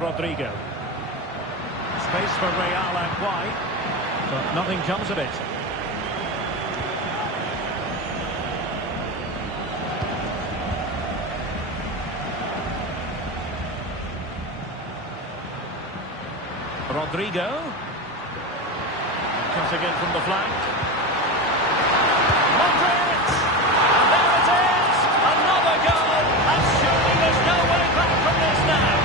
Rodrigo. Space for Real out wide, but nothing comes of it. Rodrigo. Cutting in from the flank. Modric! And there it is! Another goal! And surely there's no way back from this now!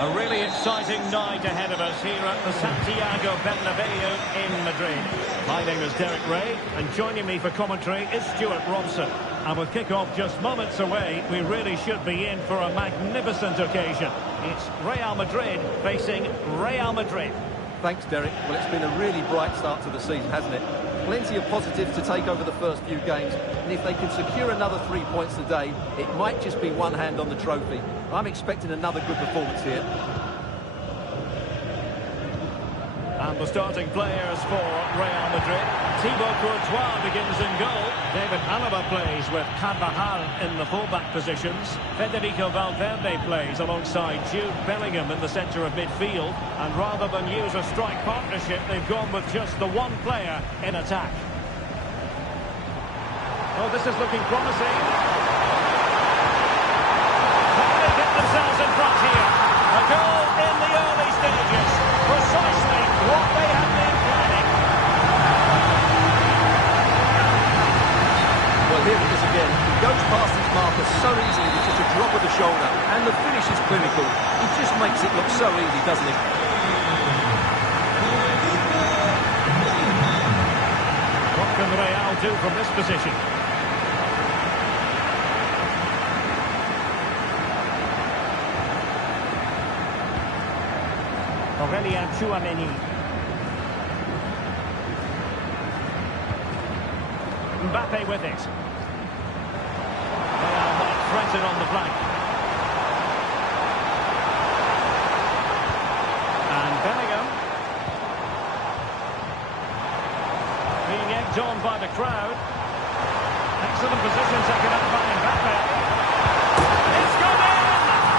A really exciting night ahead of us here at the Santiago Bernabeu in Madrid. My name is Derek Ray, and joining me for commentary is Stuart Robson. And with kick-off just moments away, we really should be in for a magnificent occasion. It's Real Madrid facing Real Madrid. Thanks, Derek. Well, it's been a really bright start to the season, hasn't it? Plenty of positives to take over the first few games, and if they can secure another 3 points today, it might just be one hand on the trophy. I'm expecting another good performance here. And the starting players for Real Madrid. Thibaut Courtois begins in goal. David Alaba plays with Carvajal in the fullback positions. Federico Valverde plays alongside Jude Bellingham in the centre of midfield. And rather than use a strike partnership, they've gone with just the one player in attack. Oh, this is looking promising. Can they get themselves in front here? A goal in the early stages. Precisely what they have been planning. Well, here it is again. He goes past his marker so easily with just a drop of the shoulder, and the finish is clinical. He just makes it look so easy, doesn't he? What can Real do from this position? Tchouameni. Mbappe with it. Real might threaten on the flank. And Bellingham. Being egged on by the crowd. Excellent position taken up by Mbappe. It's gone in!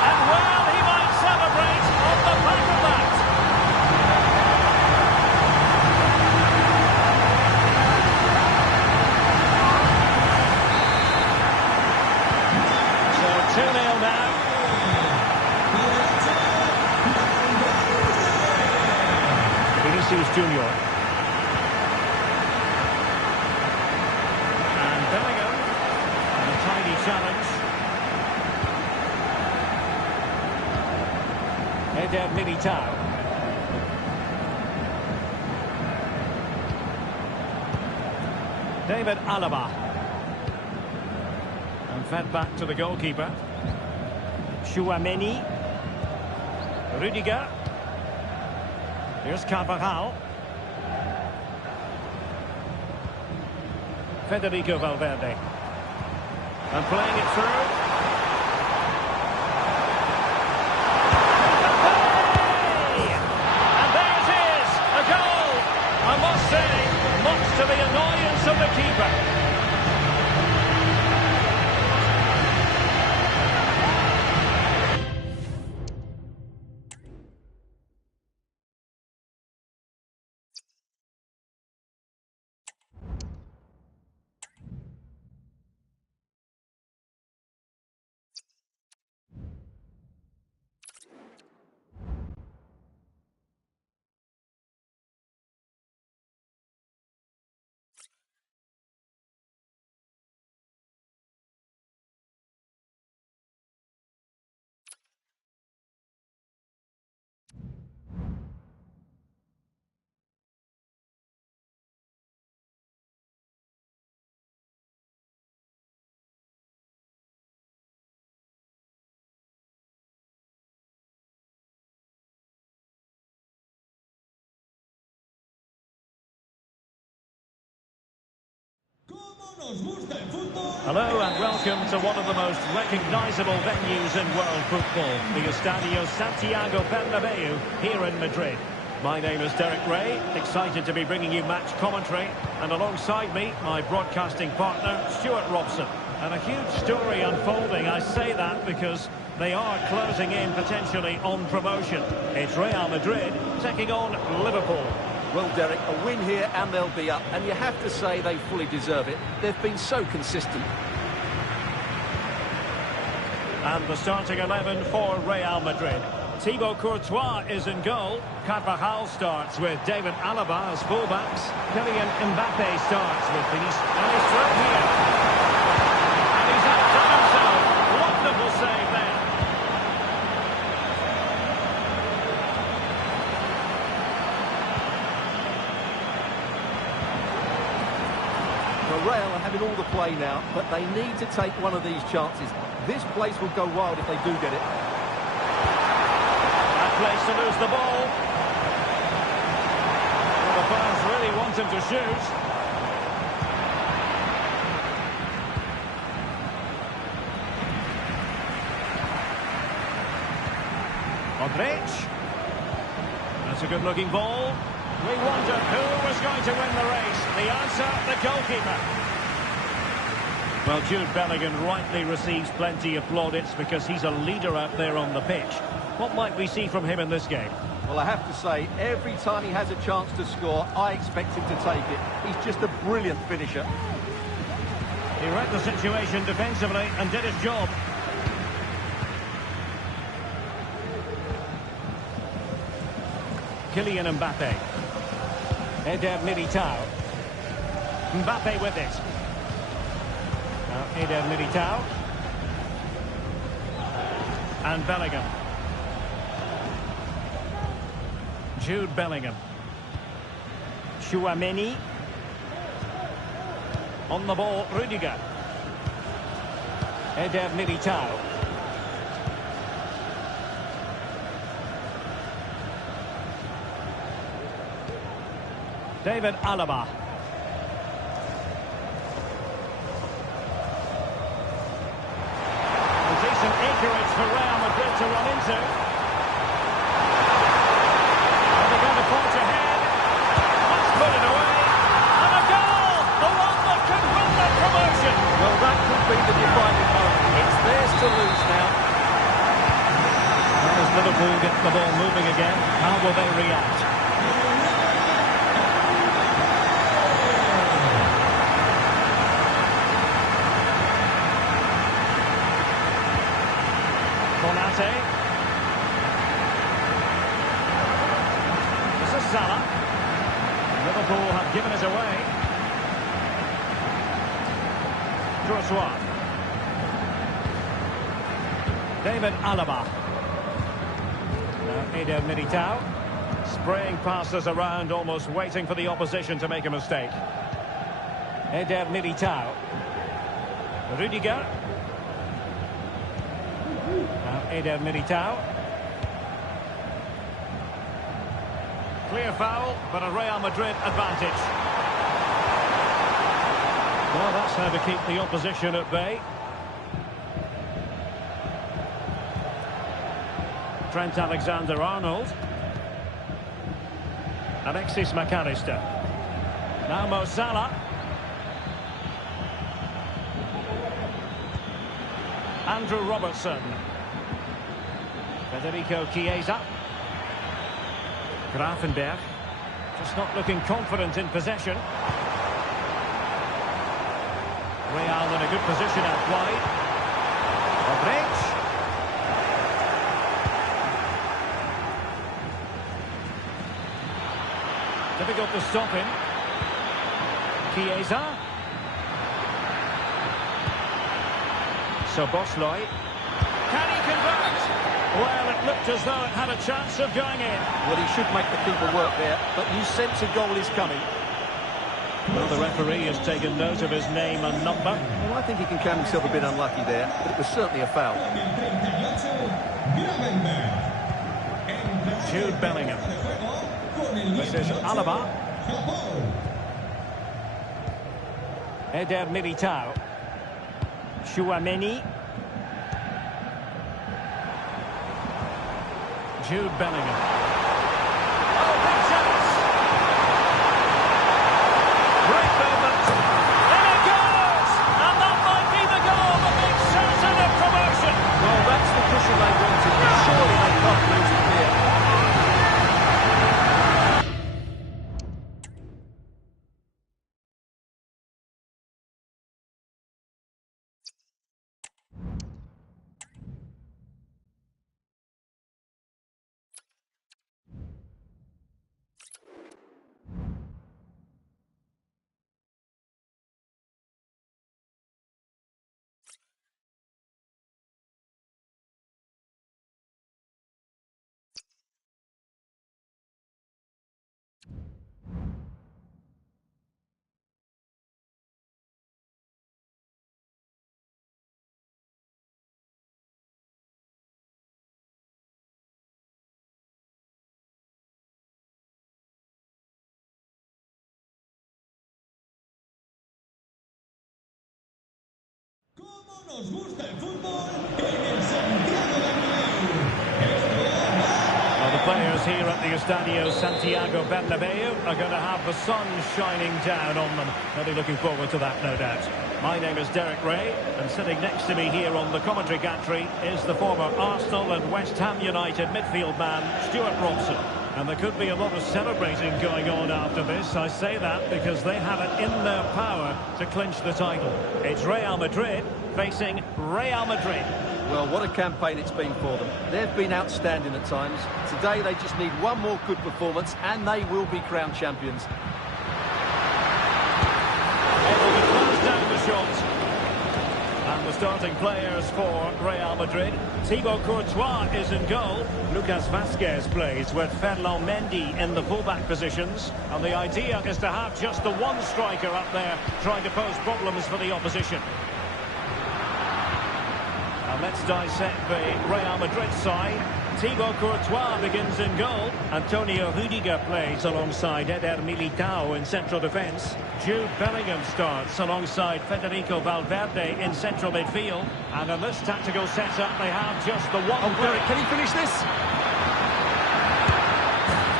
And well, he might celebrate on the back of that. So 2-0 now. Vinicius Junior. And Bellingham. And a tiny challenge. Eder Militao. David Alaba. And fed back to the goalkeeper. Tchouameni. Rudiger. Here's Carvajal. Federico Valverde. And playing it through. And there it is! A goal! I must say, much to the annoyance of the keeper. Hello and welcome to one of the most recognisable venues in world football, the Estadio Santiago Bernabeu here in Madrid. My name is Derek Ray, excited to be bringing you match commentary, and alongside me, my broadcasting partner, Stuart Robson. And a huge story unfolding. I say that because they are closing in potentially on promotion. It's Real Madrid taking on Liverpool. Well, Derek, a win here and they'll be up. And you have to say they fully deserve it. They've been so consistent. And the starting 11 for Real Madrid. Thibaut Courtois is in goal. Carvajal starts with David Alaba as fullbacks. Kylian Mbappe starts with Vinicius. And he's through here. And he's outdone himself. Wonderful save there. Well, Real are having all the play now, but they need to take one of these chances. This place will go wild if they do get it. Place to lose the ball. Well, the fans really want him to shoot. Modric. That's a good-looking ball. We wonder who was going to win the race. The answer, the goalkeeper. Well, Jude Bellingham rightly receives plenty of plaudits because he's a leader out there on the pitch. What might we see from him in this game? Well, I have to say, every time he has a chance to score, I expect him to take it. He's just a brilliant finisher. He read the situation defensively and did his job. Kylian Mbappe. Eder Militao. Mbappe with it. Now Eder Militao. And Bellingham. Jude Bellingham. Chouameni. On the ball, Rudiger. Eder Militao. David Alaba. A decent acreage for Real Madrid to run into. Forge ahead. Let's put it away. And a goal! The one that could win the promotion. Well, that could be the defining moment. It's theirs to lose now. As Liverpool get the ball moving again, how will they react? Konate. Salah. Liverpool have given it away. Courtois. David Alaba. Now Eder Militao. Spraying passes around, almost waiting for the opposition to make a mistake. Eder Militao. Rudiger. Now Eder Militao. Clear foul, but a Real Madrid advantage. Well, that's how to keep the opposition at bay. Trent Alexander-Arnold. Alexis McAllister. Now Mo Salah. Andrew Robertson. Federico Chiesa. Grafenberg, just not looking confident in possession. Real in a good position out wide. Modric. Difficult to stop him. Chiesa. Szoboszlai. Can he convert? Well, it looked as though it had a chance of going in. Well, he should make the keeper work there, but you sense a goal is coming. Well, the referee has taken note of his name and number. Well, I think he can count himself a bit unlucky there, but it was certainly a foul. Jude Bellingham. This is Alaba. Eder Militao. Chouameni. Jude Bellingham. Oh, big chance! Great movement. And it goes! And that might be the goal! Nos gusta el fútbol en el Santiago Bernabéu. Well, the players here at the Estadio Santiago Bernabéu are going to have the sun shining down on them. They'll be looking forward to that, no doubt. My name is Derek Ray, and sitting next to me here on the commentary gantry is the former Arsenal and West Ham United midfield man, Stuart Robson. And there could be a lot of celebrating going on after this. I say that because they have it in their power to clinch the title. It's Real Madrid facing Real Madrid. Well, what a campaign it's been for them. They've been outstanding at times. Today they just need one more good performance and they will be crowned champions. Able to close down the shot. And the starting players for Real Madrid. Thibaut Courtois is in goal. Lucas Vazquez plays with Ferland Mendy in the fullback positions. And the idea is to have just the one striker up there trying to pose problems for the opposition. And let's dissect the Real Madrid side. Thibaut Courtois begins in goal. Antonio Rudiger plays alongside Eder Militao in central defence. Jude Bellingham starts alongside Federico Valverde in central midfield. And in this tactical setup, they have just the one. Oh, Derek, can he finish this?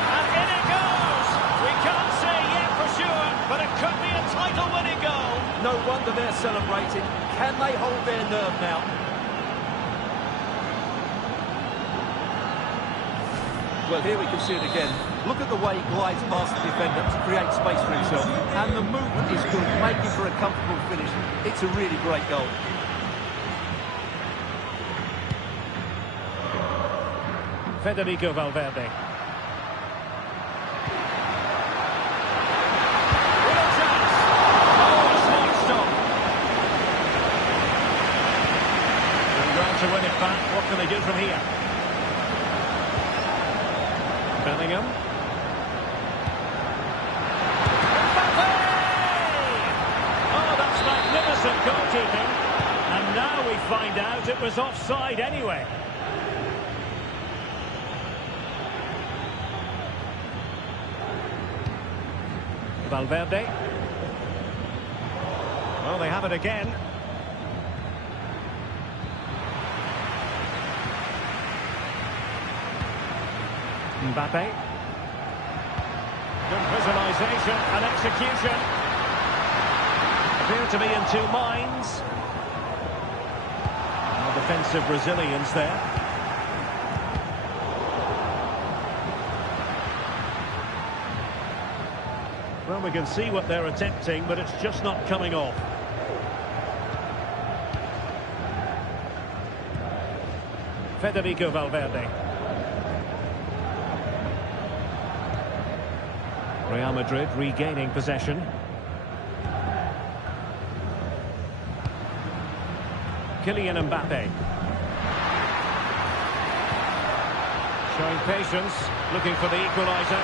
And in it goes! We can't say yet for sure, but it could be a title-winning goal. No wonder they're celebrating. Can they hold their nerve now? Well, here we can see it again. Look at the way he glides past the defender to create space for himself. And the movement is good, making for a comfortable finish. It's a really great goal. Federico Valverde. Real chance. Oh, a smart stop. They're going to win it back. What can they do from here? Bellingham. Mbappe! Oh, that's magnificent goalkeeping. And now we find out it was offside anyway. Valverde. Oh, they have it again. Mbappe. Good visualisation and execution. Appear to be in two minds. More defensive resilience there. Well, we can see what they're attempting, but it's just not coming off. Federico Valverde. Real Madrid regaining possession. Kylian Mbappe. Showing patience, looking for the equaliser.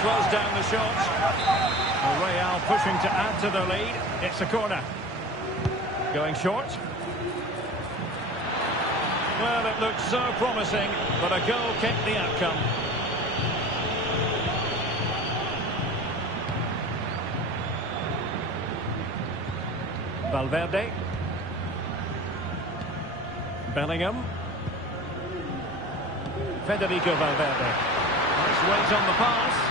Close down the shot. Real pushing to add to the lead. It's a corner. Going short. Well, it looked so promising, but a goal kept the outcome. Valverde. Bellingham. Federico Valverde. Nice weight on the pass.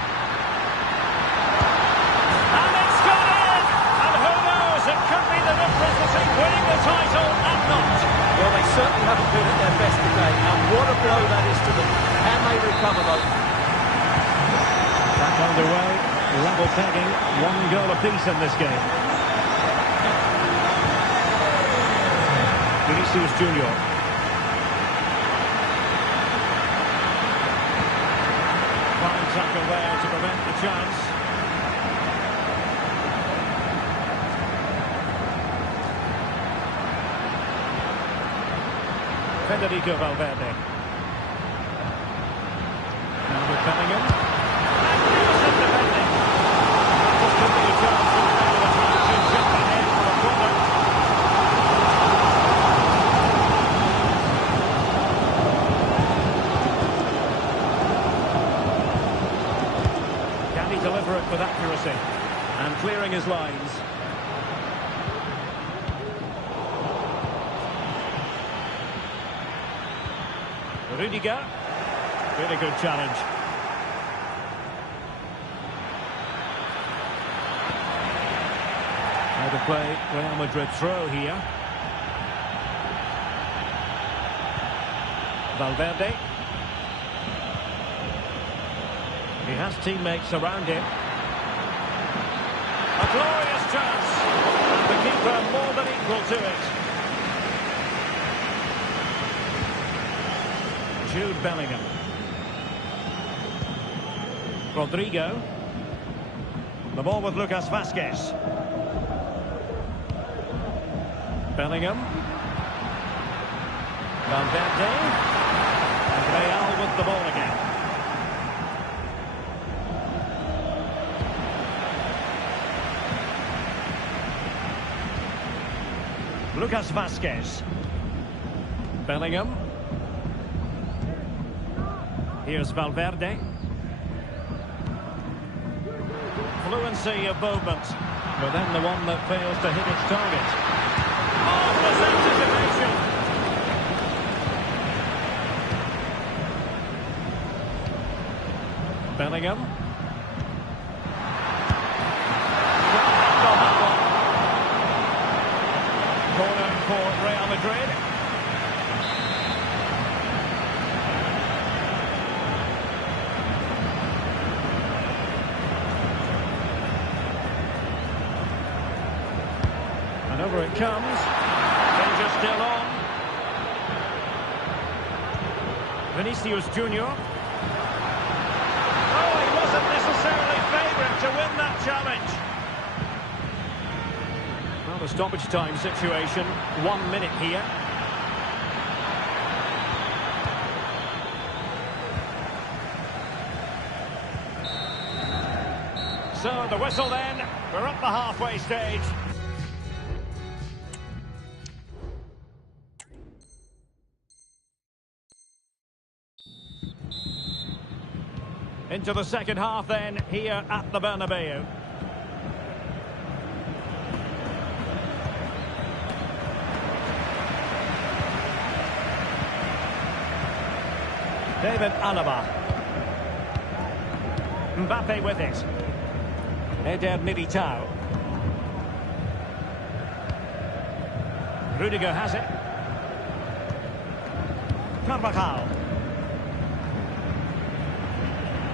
It could be the difference between winning the title and not. Well, they certainly haven't been at their best today, and what a blow that is to them. Can they recover, though? Back underway, level pegging, one goal apiece in this game. Vinicius Junior. Fine tackle there to prevent the chance. Federico Valverde. Now with Bellingham. Magnificent defending. Just could be a chance of a chance to jump ahead for a corner. Rudiger. Really good challenge. How to play Real Madrid throw here. Valverde. He has teammates around him. A glorious chance. And the keeper more than equal to it. Jude Bellingham. Rodrigo. The ball with Lucas Vazquez. Bellingham. Valverde. And Real with the ball again. Lucas Vazquez. Bellingham. Here's Valverde. Fluency of movement, but then the one that fails to hit its target. Marvellous anticipation. Bellingham. Corner for Real Madrid. And over it comes. Danger still on. Vinicius Junior. Oh, he wasn't necessarily favourite to win that challenge. Well, the stoppage time situation, 1 minute here. So the whistle then, we're up the halfway stage. Into the second half then, here at the Bernabeu. David Alaba. Mbappe with it. Eder Militao. Rudiger has it. Carvajal.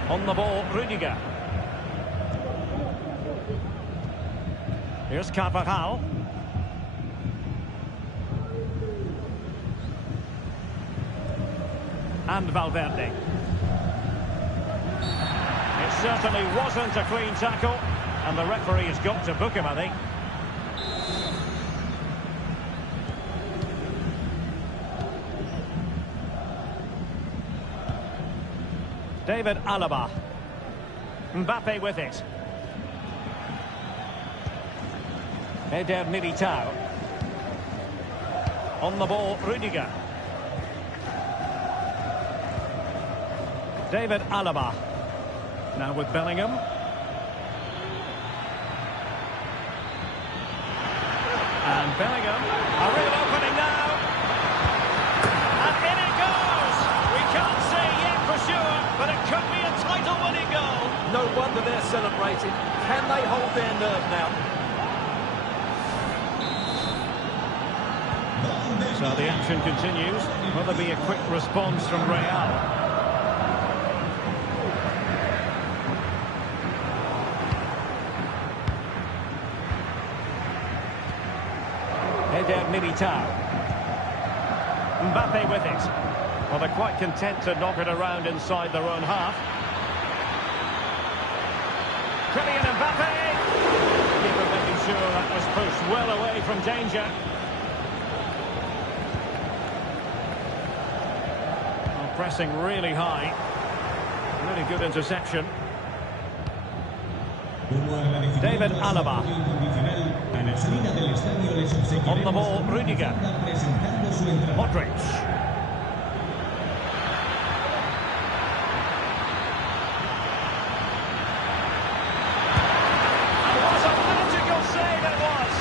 On the ball, Rudiger. Here's Carvajal. And Valverde. It certainly wasn't a clean tackle, and the referee has got to book him, I think. David Alaba. Mbappe with it. Eder Militao. On the ball, Rudiger. David Alaba. Now with Bellingham. And Bellingham. A real opening now. And in it goes. We can't say yet for sure, but it could be a title-winning goal. No wonder they're celebrating. Can they hold their nerve now? So the action continues. Will there be a quick response from Real? Eder Militao. Mbappe with it. Well, they're quite content to knock it around inside their own half. Kylian Mbappe. Keeper making sure that was pushed well away from danger. Well, pressing really high. Really good interception. David Alaba. On the ball, Rudiger. Modric. It was a magical save, it was.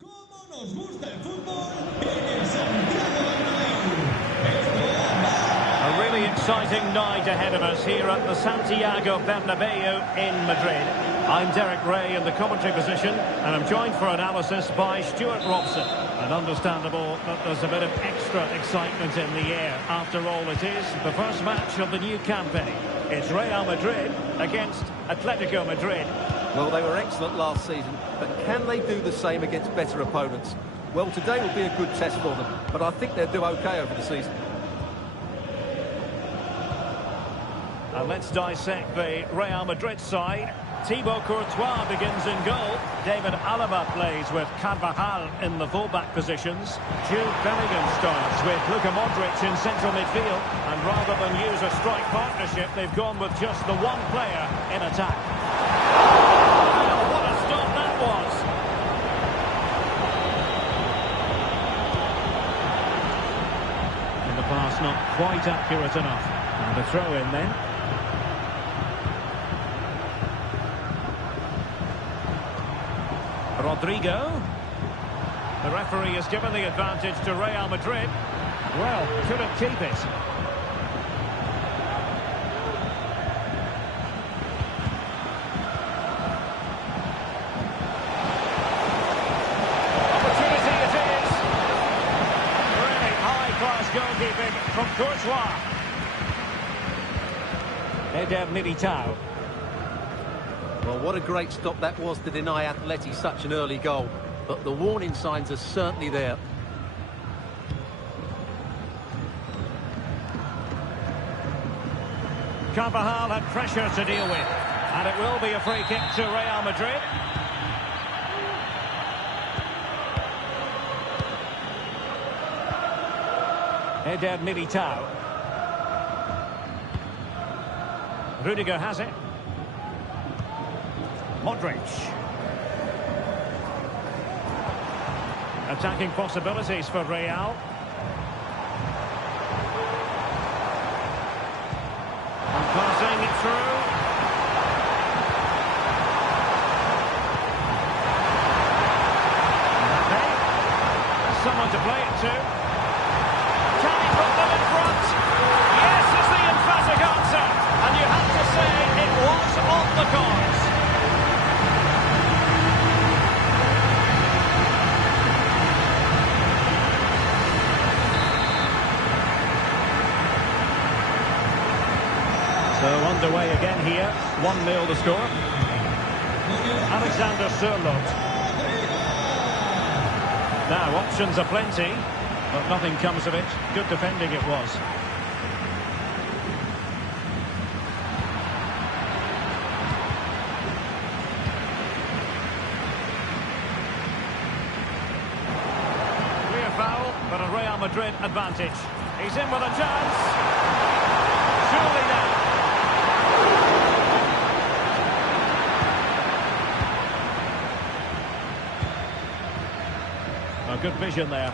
Como nos gusta el fútbol en el Santiago Bernabéu. Esto va. A really exciting night ahead of us here at the Santiago Bernabéu in Madrid. I'm Derek Ray in the commentary position, and I'm joined for analysis by Stuart Robson. And understandable that there's a bit of extra excitement in the air. After all, it is the first match of the new campaign. It's Real Madrid against Atletico Madrid. Well, they were excellent last season, but can they do the same against better opponents? Well, today will be a good test for them, but I think they'll do okay over the season. And let's dissect the Real Madrid side. Thibaut Courtois begins in goal. David Alaba plays with Carvajal in the full-back positions. Jude Bellingham starts with Luka Modric in central midfield. And rather than use a strike partnership, they've gone with just the one player in attack. Wow, what a stop that was! In the pass, not quite accurate enough. And a throw in then. Rodrigo. The referee has given the advantage to Real Madrid. Well, couldn't keep it. Opportunity it is. Really high-class goalkeeping from Courtois. Eder Militao. Well, what a great stop that was to deny Atleti such an early goal. But the warning signs are certainly there. Carvajal had pressure to deal with. And it will be a free kick to Real Madrid. Eder Militao. Rudiger has it. Modric. Attacking possibilities for Real. And passing it through. Zepe. There's someone to play it to. Can he put them in front? Yes is the emphatic answer. And you have to say it was on the cards. So underway again here, 1-0 the score. Alexander Sørloth. Now options are plenty, but nothing comes of it. Good defending it was. Clear foul, but a Real Madrid advantage. He's in with a chance. Surely now. Good vision there.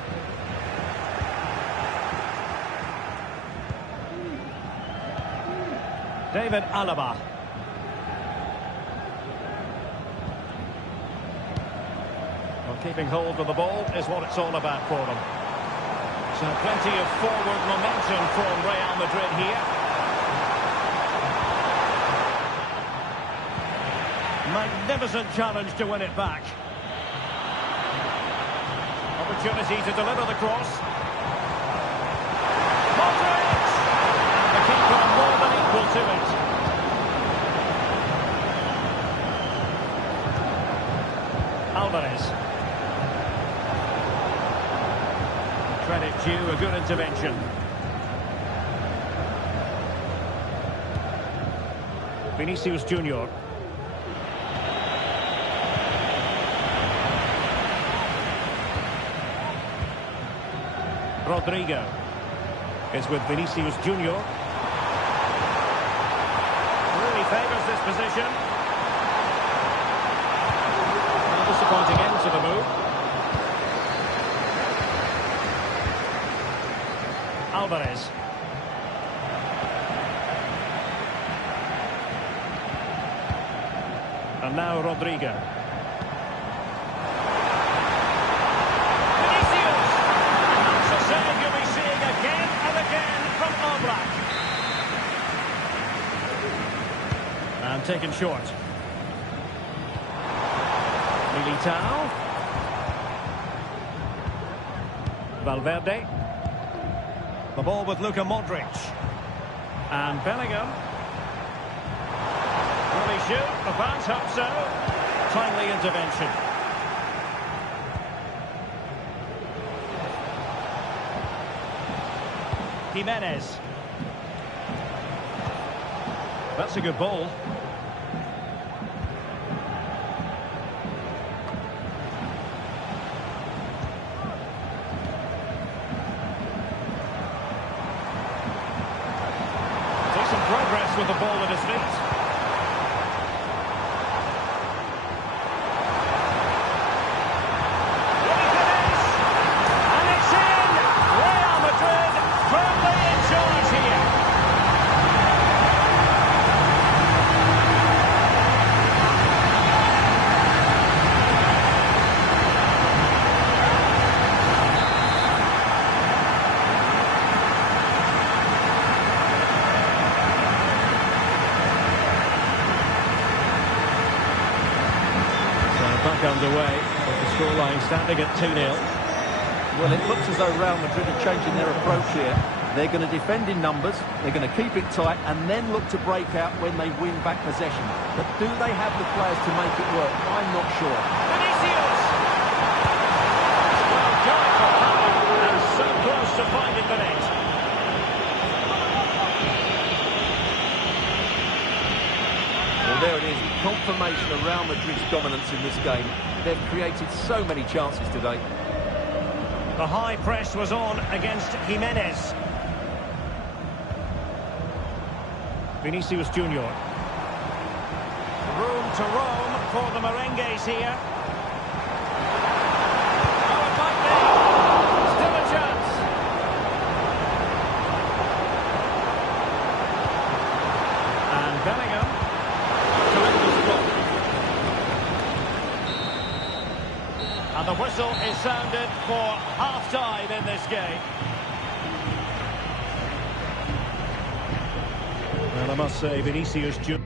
David Alaba. Well, keeping hold of the ball is what it's all about for them. So plenty of forward momentum from Real Madrid here. Magnificent challenge to win it back. Opportunity to deliver the cross. Modric! And the keeper more than equal to it. Alvarez. Credit due, a good intervention. Vinicius Junior. Rodrigo is with Vinicius Junior. Really favours this position. A disappointing end to the move. Alvarez. And now Rodrigo. And taken short. Militao. Valverde. The ball with Luka Modric. And Bellingham. Will he shoot? The fans hope so. Timely intervention. Jimenez. That's a good ball. Takes some progress with the ball at his feet. Will he finish? And it's in! Real Madrid firmly in charge here. Back underway, with the scoreline standing at 2-0. Well, it looks as though Real Madrid are changing their approach here. They're going to defend in numbers, they're going to keep it tight, and then look to break out when they win back possession. But do they have the players to make it work? I'm not sure. Vinicius! Well, going for power, and so close to finding the net. Well, there it is, confirmation of Real Madrid's dominance in this game. They've created so many chances today. The high press was on against Jimenez. Vinicius Junior. Room to roam for the merengues here. Oh, it might be. whistle is sounded for half-time in this game. Well, I must say, Vinicius Junior.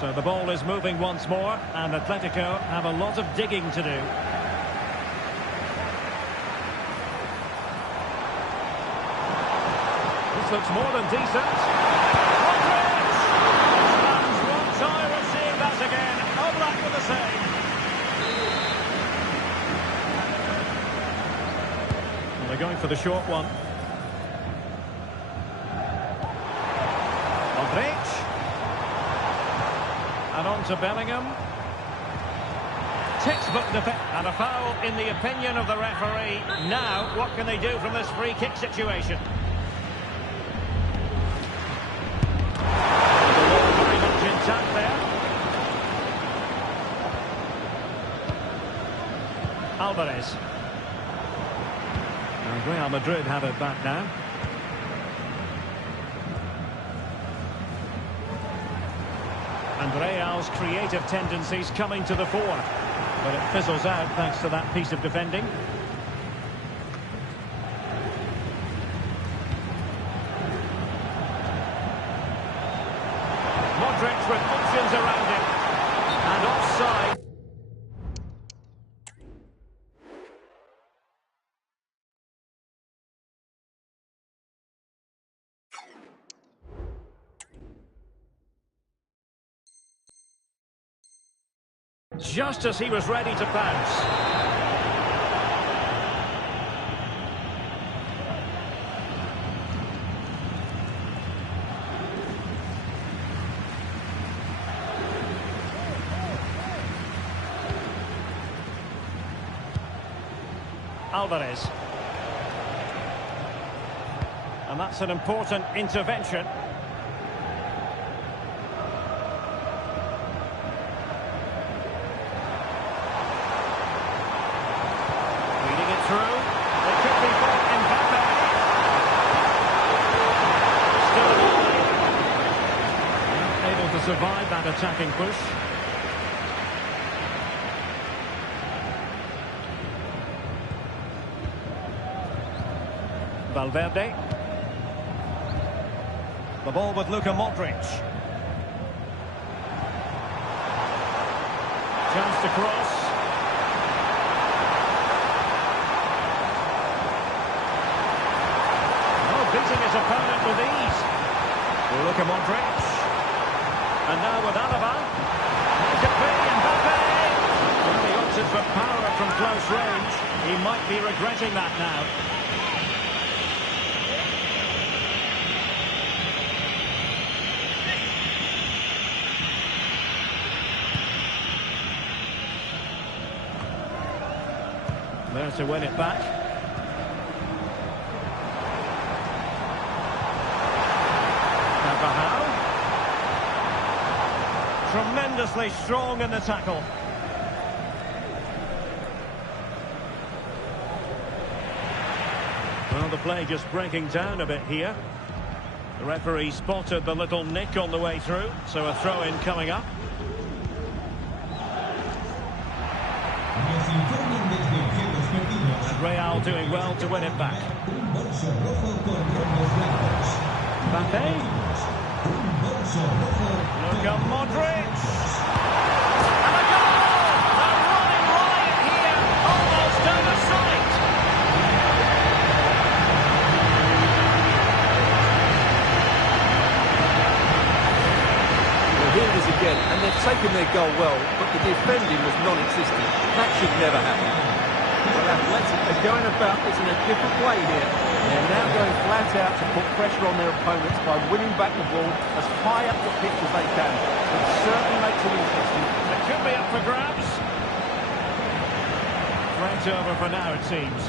So the ball is moving once more, and Atletico have a lot of digging to do. This looks more than decent. Modric! Fans won't tire of seeing that again. Oblak with the save. Well, they're going for the short one. Modric. And on to Bellingham. Textbook defense. And a foul in the opinion of the referee. Now, what can they do from this free kick situation? The ball very much intact there. Alvarez. And Real Madrid have it back now. And Real's creative tendencies coming to the fore. But it fizzles out thanks to that piece of defending. Modric with options around him. And offside. Just as he was ready to bounce. Alvarez. And that's an important intervention. Reading it through. It could be for Mbappe. Still alive. Able to survive that attacking push. Valverde. The ball with Luka Modric. Chance to cross. Oh, beating his opponent with ease. Luka Modric. And now with Alaba. Zepe, Mbappe. Well, he opted for power from close range. He might be regretting that now. There to win it back. Carvajal. Tremendously strong in the tackle. Well, the play just breaking down a bit here. The referee spotted the little nick on the way through, so a throw-in coming up. And Real doing well to win it back. Mbappe. Luka Modric. And a goal! They're running riot here, almost out of sight. Well, here it is again, and they've taken their goal well, but the defending was non-existent. That should never happen. Well, Athletic are going about this in a different way here. They're now going flat out to put pressure on their opponents by winning back the ball as high up the pitch as they can. It certainly makes it interesting. It could be up for grabs. Threat over for now, it seems.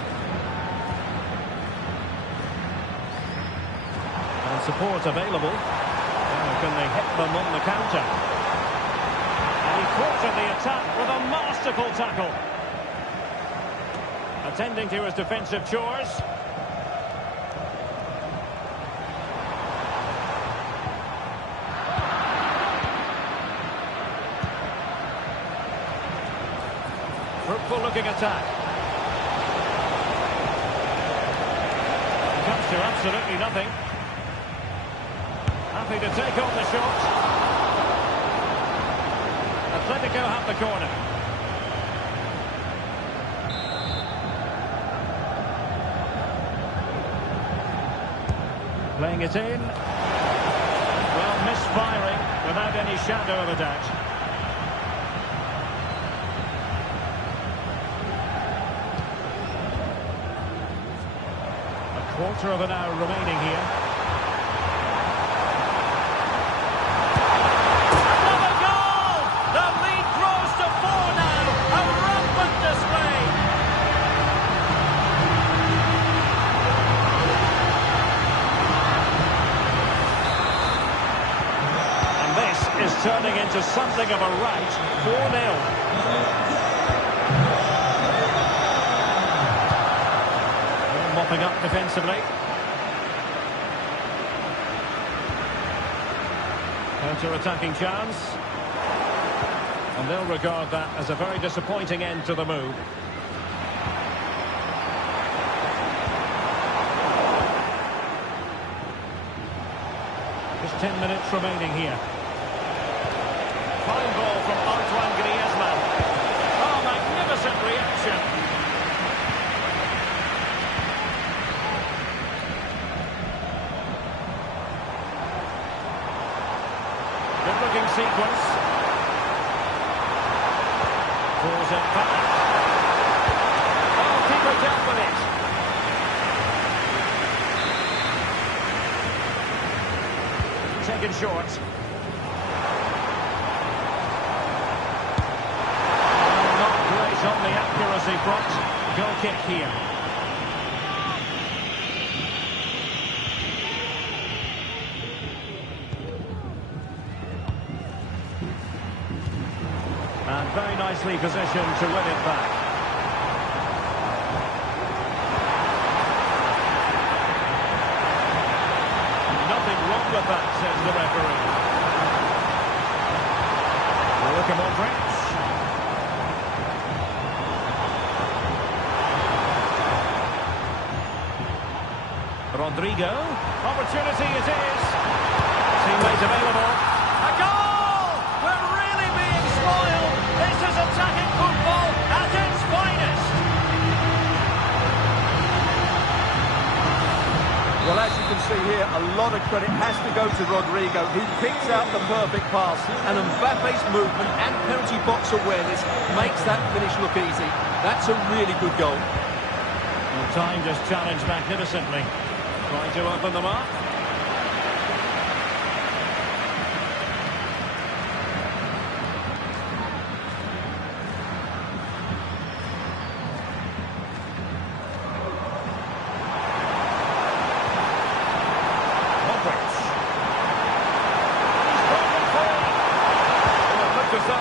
And support available. Now can they hit them on the counter? And he quartered the attack with a masterful tackle. Attending to his defensive chores. Fruitful looking attack. Comes to absolutely nothing. Happy to take on the shot. Atletico have the corner. Playing it in. Well, misfiring without any shadow of a doubt. A quarter of an hour remaining here. Another goal! The lead grows to 4 now. A rampant display. Is turning into something of a rout. 4-0. Mopping up defensively. Counter-attacking chance. And they'll regard that as a very disappointing end to the move. Just 10 minutes remaining here. Fine ball from Antoine Griezmann. Oh, magnificent reaction. Good-looking sequence. Pulls it back. Oh, keeper dealt with it. Taken short. On the accuracy front. Goal kick here. nicely positioned to win it back. Nothing wrong with that, says the referee. Look at Modric. Rodrigo. Opportunity it is. Teammate available. A goal! We're really being spoiled. This is attacking football at its finest. Well, as you can see here, a lot of credit has to go to Rodrigo, who picks out the perfect pass, and Mbappe's movement and penalty box awareness makes that finish look easy. That's a really good goal. Well, time just challenged magnificently. Trying to open them up.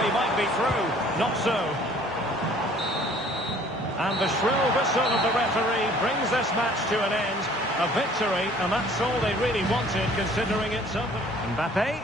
He might be through. Not so. And the shrill whistle of the referee brings this match to an end. A victory, and that's all they really wanted, considering it's up. Mbappe.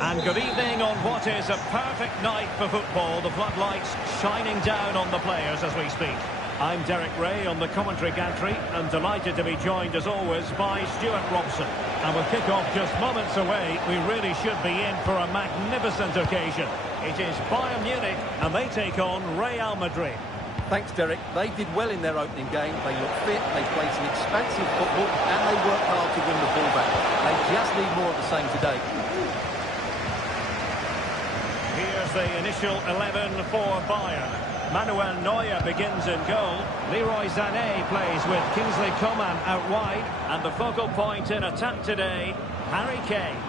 And good evening on what is a perfect night for football. The floodlights shining down on the players as we speak. I'm Derek Ray on the commentary gantry and delighted to be joined as always by Stuart Robson. And with kick-off just moments away, we really should be in for a magnificent occasion. It is Bayern Munich and they take on Real Madrid. Thanks, Derek. They did well in their opening game. They look fit, they played some expansive football, and they worked hard to win the ball back. They just need more of the same today. Here's the initial 11 for Bayern. Manuel Neuer begins in goal. Leroy Sané plays with Kingsley Coman out wide. And the focal point in attack today, Harry Kane.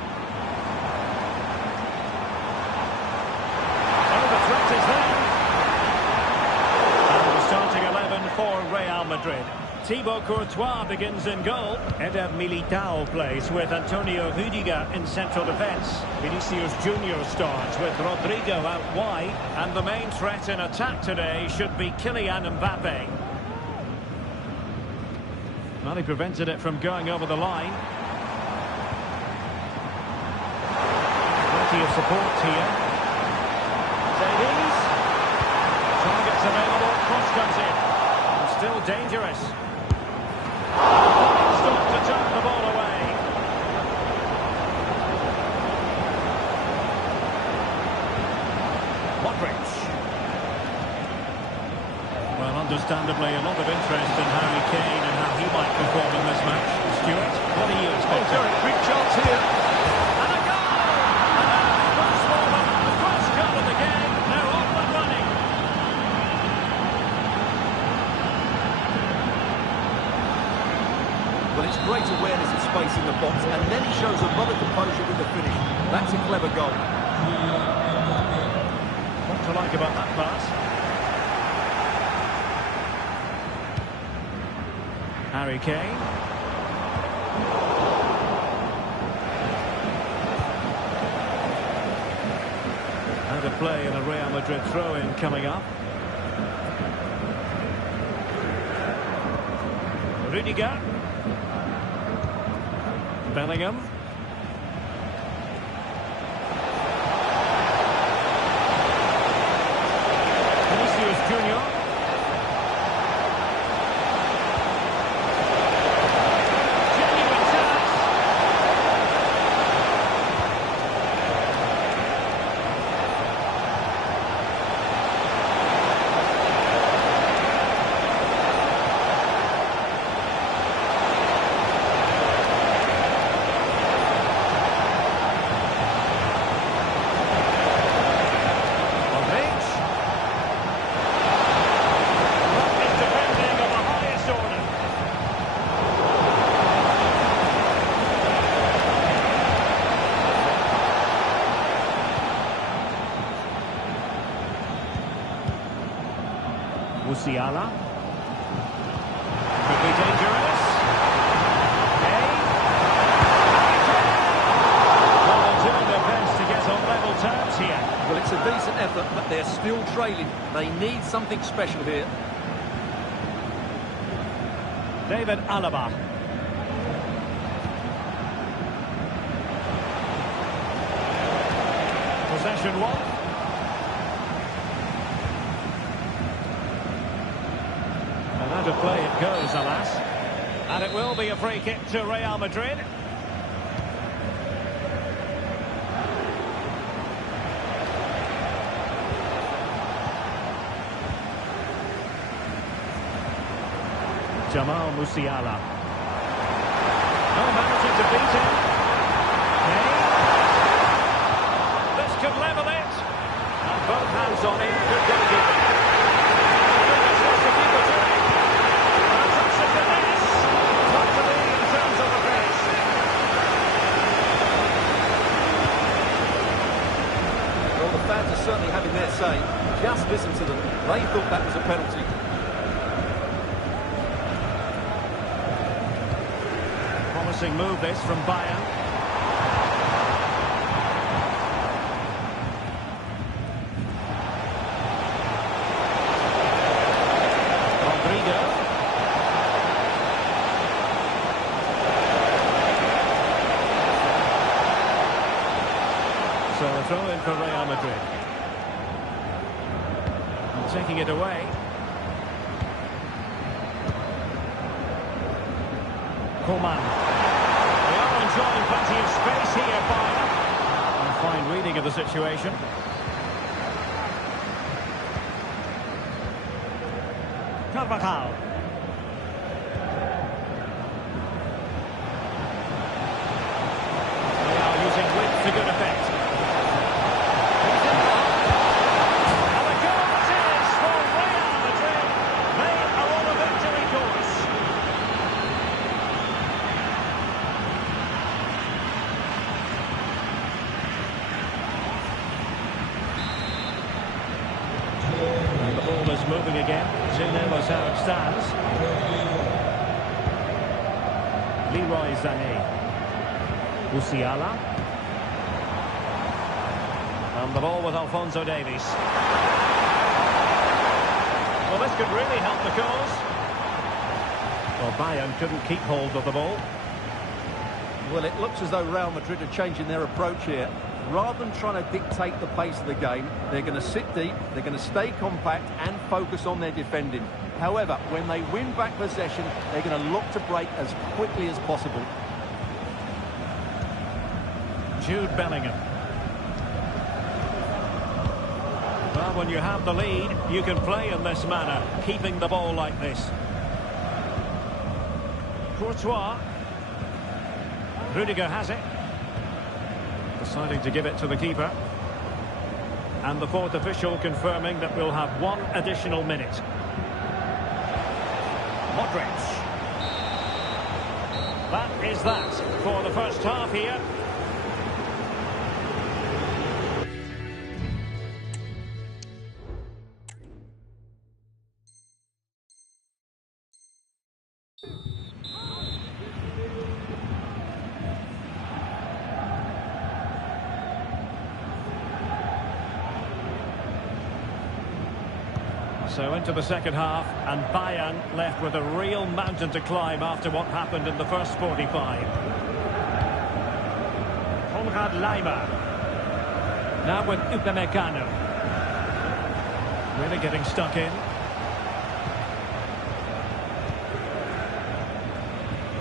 Oh, the threat is there. And the starting 11 for Real Madrid. Thibaut Courtois begins in goal. Eder Militao plays with Antonio Rüdiger in central defence. Vinicius Junior starts with Rodrigo out wide. And the main threat in attack today should be Kylian Mbappe. Well, he prevented it from going over the line. Plenty of support here. Davies. Targets available. Cross comes in. And still dangerous. Stop to turn the ball away. Modric. Well, understandably, a lot of interest in Harry Kane and how he might perform in this match. Stuart, what do you expect? Big chance here. And a goal! And that's the first moment, the first goal of the game. They're off and running. Well, it's great awareness of space in the box, and then he shows a lot of composure with the finish. That's a clever goal. What to like about that pass? Harry Kane. Out of play in a Real Madrid throw-in coming up. Rüdiger. Bellingham. Vinicius Junior. Genuine chance. Rodri. Musiala. Could be dangerous. Hey. Well, they're doing their best to get on level terms here. Well, it's a decent effort, but they're still trailing. They need something special here. David Alaba. Possession one. And out of play it goes, alas. And it will be a free kick to Real Madrid. Jamal Musiala. No managing to beat him. Okay. This could level it. And both hands on him. Good goalkeeping. That's what the keeper doing. And a touch of finesse. Not to be in terms of the pace. Well, the fans are certainly having their say. Just listen to them. They thought that was a penalty. Promising move this from Bayern. Rodrigo. So a throw in for Real Madrid. And taking it away. Coman. Enjoying plenty of space here, Bayern. A fine reading of the situation. Carvajal. They are using width to good effect. And the goal it is for Real Madrid. They are on a victory course. Moving again. 2-0 is how it stands. Leroy Sané. Musiala. And the ball with Alphonso Davies. Well, this could really help the cause. Well, Bayern couldn't keep hold of the ball. Well, it looks as though Real Madrid are changing their approach here. Rather than trying to dictate the pace of the game, they're going to sit deep, they're going to stay compact and focus on their defending. However, when they win back possession, they're going to look to break as quickly as possible. Jude Bellingham. Well, when you have the lead, you can play in this manner, keeping the ball like this. Courtois. Rudiger has it. Deciding to give it to the keeper. And the fourth official confirming that we'll have one additional minute. Modric. That is that for the first half here. So into the second half, and Bayern left with a real mountain to climb after what happened in the first 45. Konrad Laimer. Now with Upamecano. Really getting stuck in.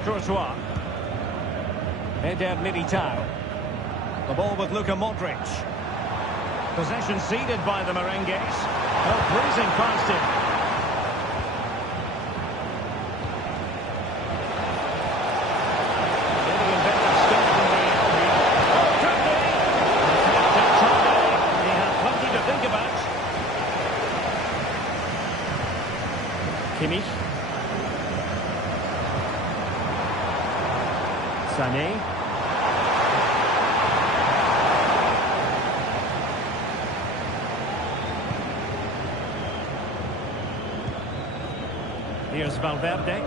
Courtois. Eder Militao. The ball with Luka Modric. Possession ceded by the Merengues. Oh, breezing past him. Really inventive stuff from the area. Oh, could be! He had plenty to think about. Kimmich. Sané. Here's Valverde.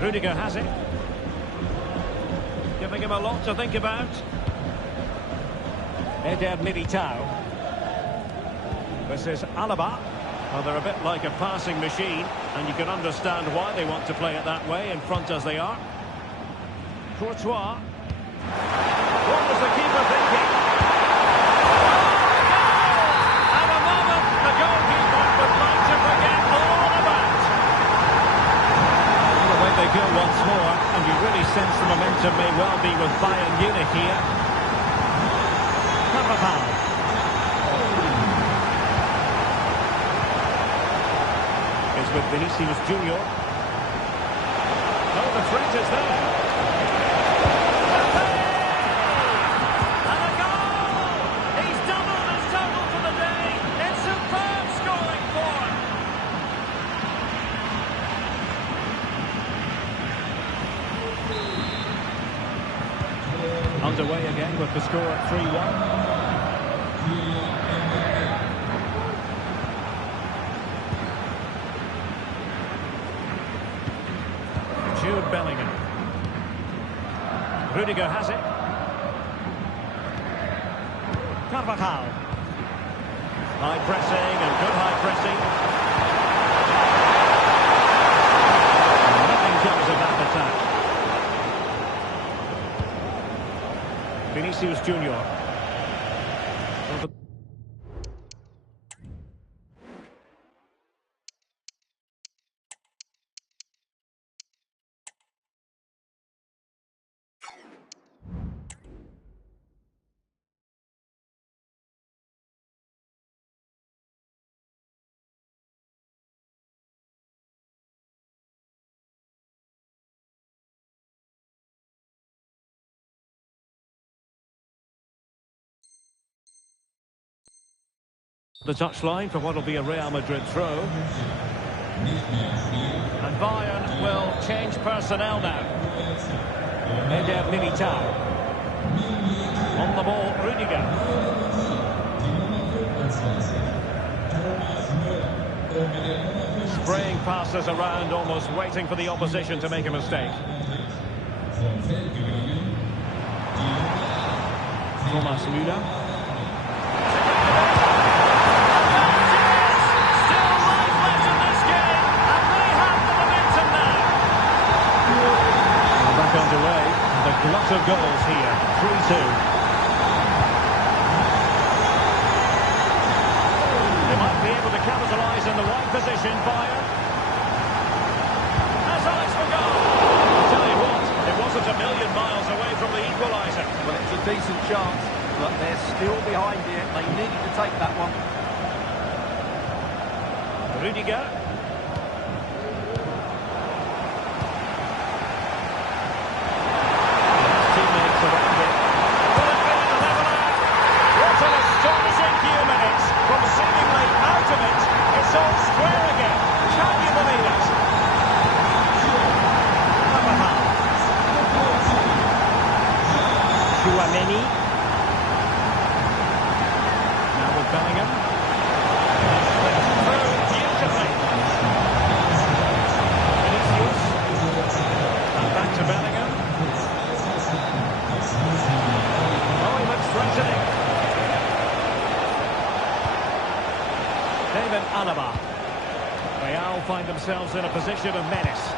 Rudiger has it. Giving him a lot to think about. Eder Militao. This is Alaba. Well, they're a bit like a passing machine, and you can understand why they want to play it that way, in front as they are. Courtois. What was the keeper thinking? At a moment, the goalkeeper would like to forget all about. Well, away they go once more, and you really sense the momentum may well be with Bayern Munich here. Carvajal. Is with Vinicius Junior. Oh, the threat is there. And a goal! He's doubled his total for the day. It's superb scoring form. Underway again with the score at 3-1. Jude Bellingham. Rudiger has it. Carvajal. High pressing and good high pressing. Nothing comes of that attack. Vinicius Junior. The touchline for what will be a Real Madrid throw. And Bayern will change personnel now. Eder Militao. On the ball, Rudiger. Spraying passes around, almost waiting for the opposition to make a mistake. Thomas Müller. Underway, the glut of goals here, 3-2. They might be able to capitalise in the right position, Bayern. Has eyes for goal. I'll tell you what, it wasn't a million miles away from the equaliser. Well, it's a decent chance, but they're still behind here. They needed to take that one. Rudiger. It's all square again. Can you believe it? Chouameni. Now with Bellingham. Through beautifully. Vinicius. And back to Bellingham. Oh, he looks threatening. David Alaba. Real find themselves in a position of menace.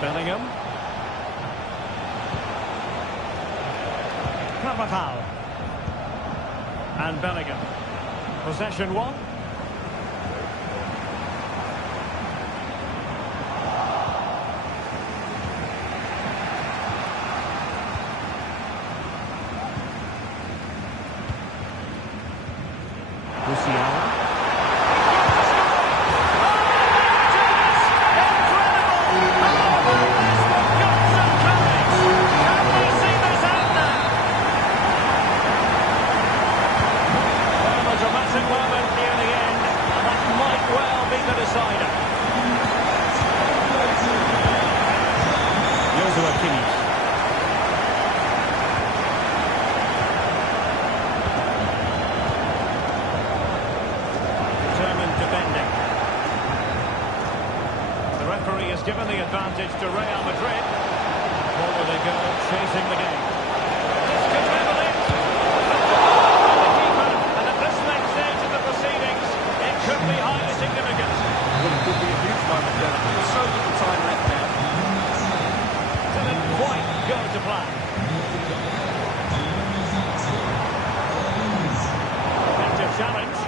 Bellingham. Carvajal. And Bellingham. Possession one. Dramatic moment near the the advantage to Real Madrid. Forward they go, chasing the game. This could level it. And the keeper, and at this late stage of the proceedings, it could be highly significant. Well, it could be a huge moment there. There's so little time left now. Didn't quite go to plan. Effective challenge.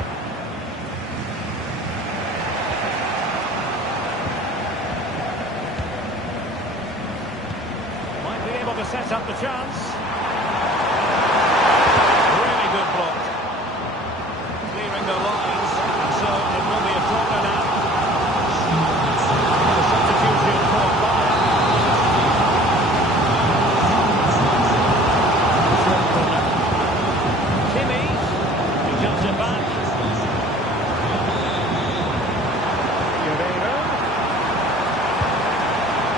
Might be able to set up the chance. Really good block. Clearing the lines. And so it will be a corner now. The substitution for Bayern. Timmy, he cuts it back. Guerrero.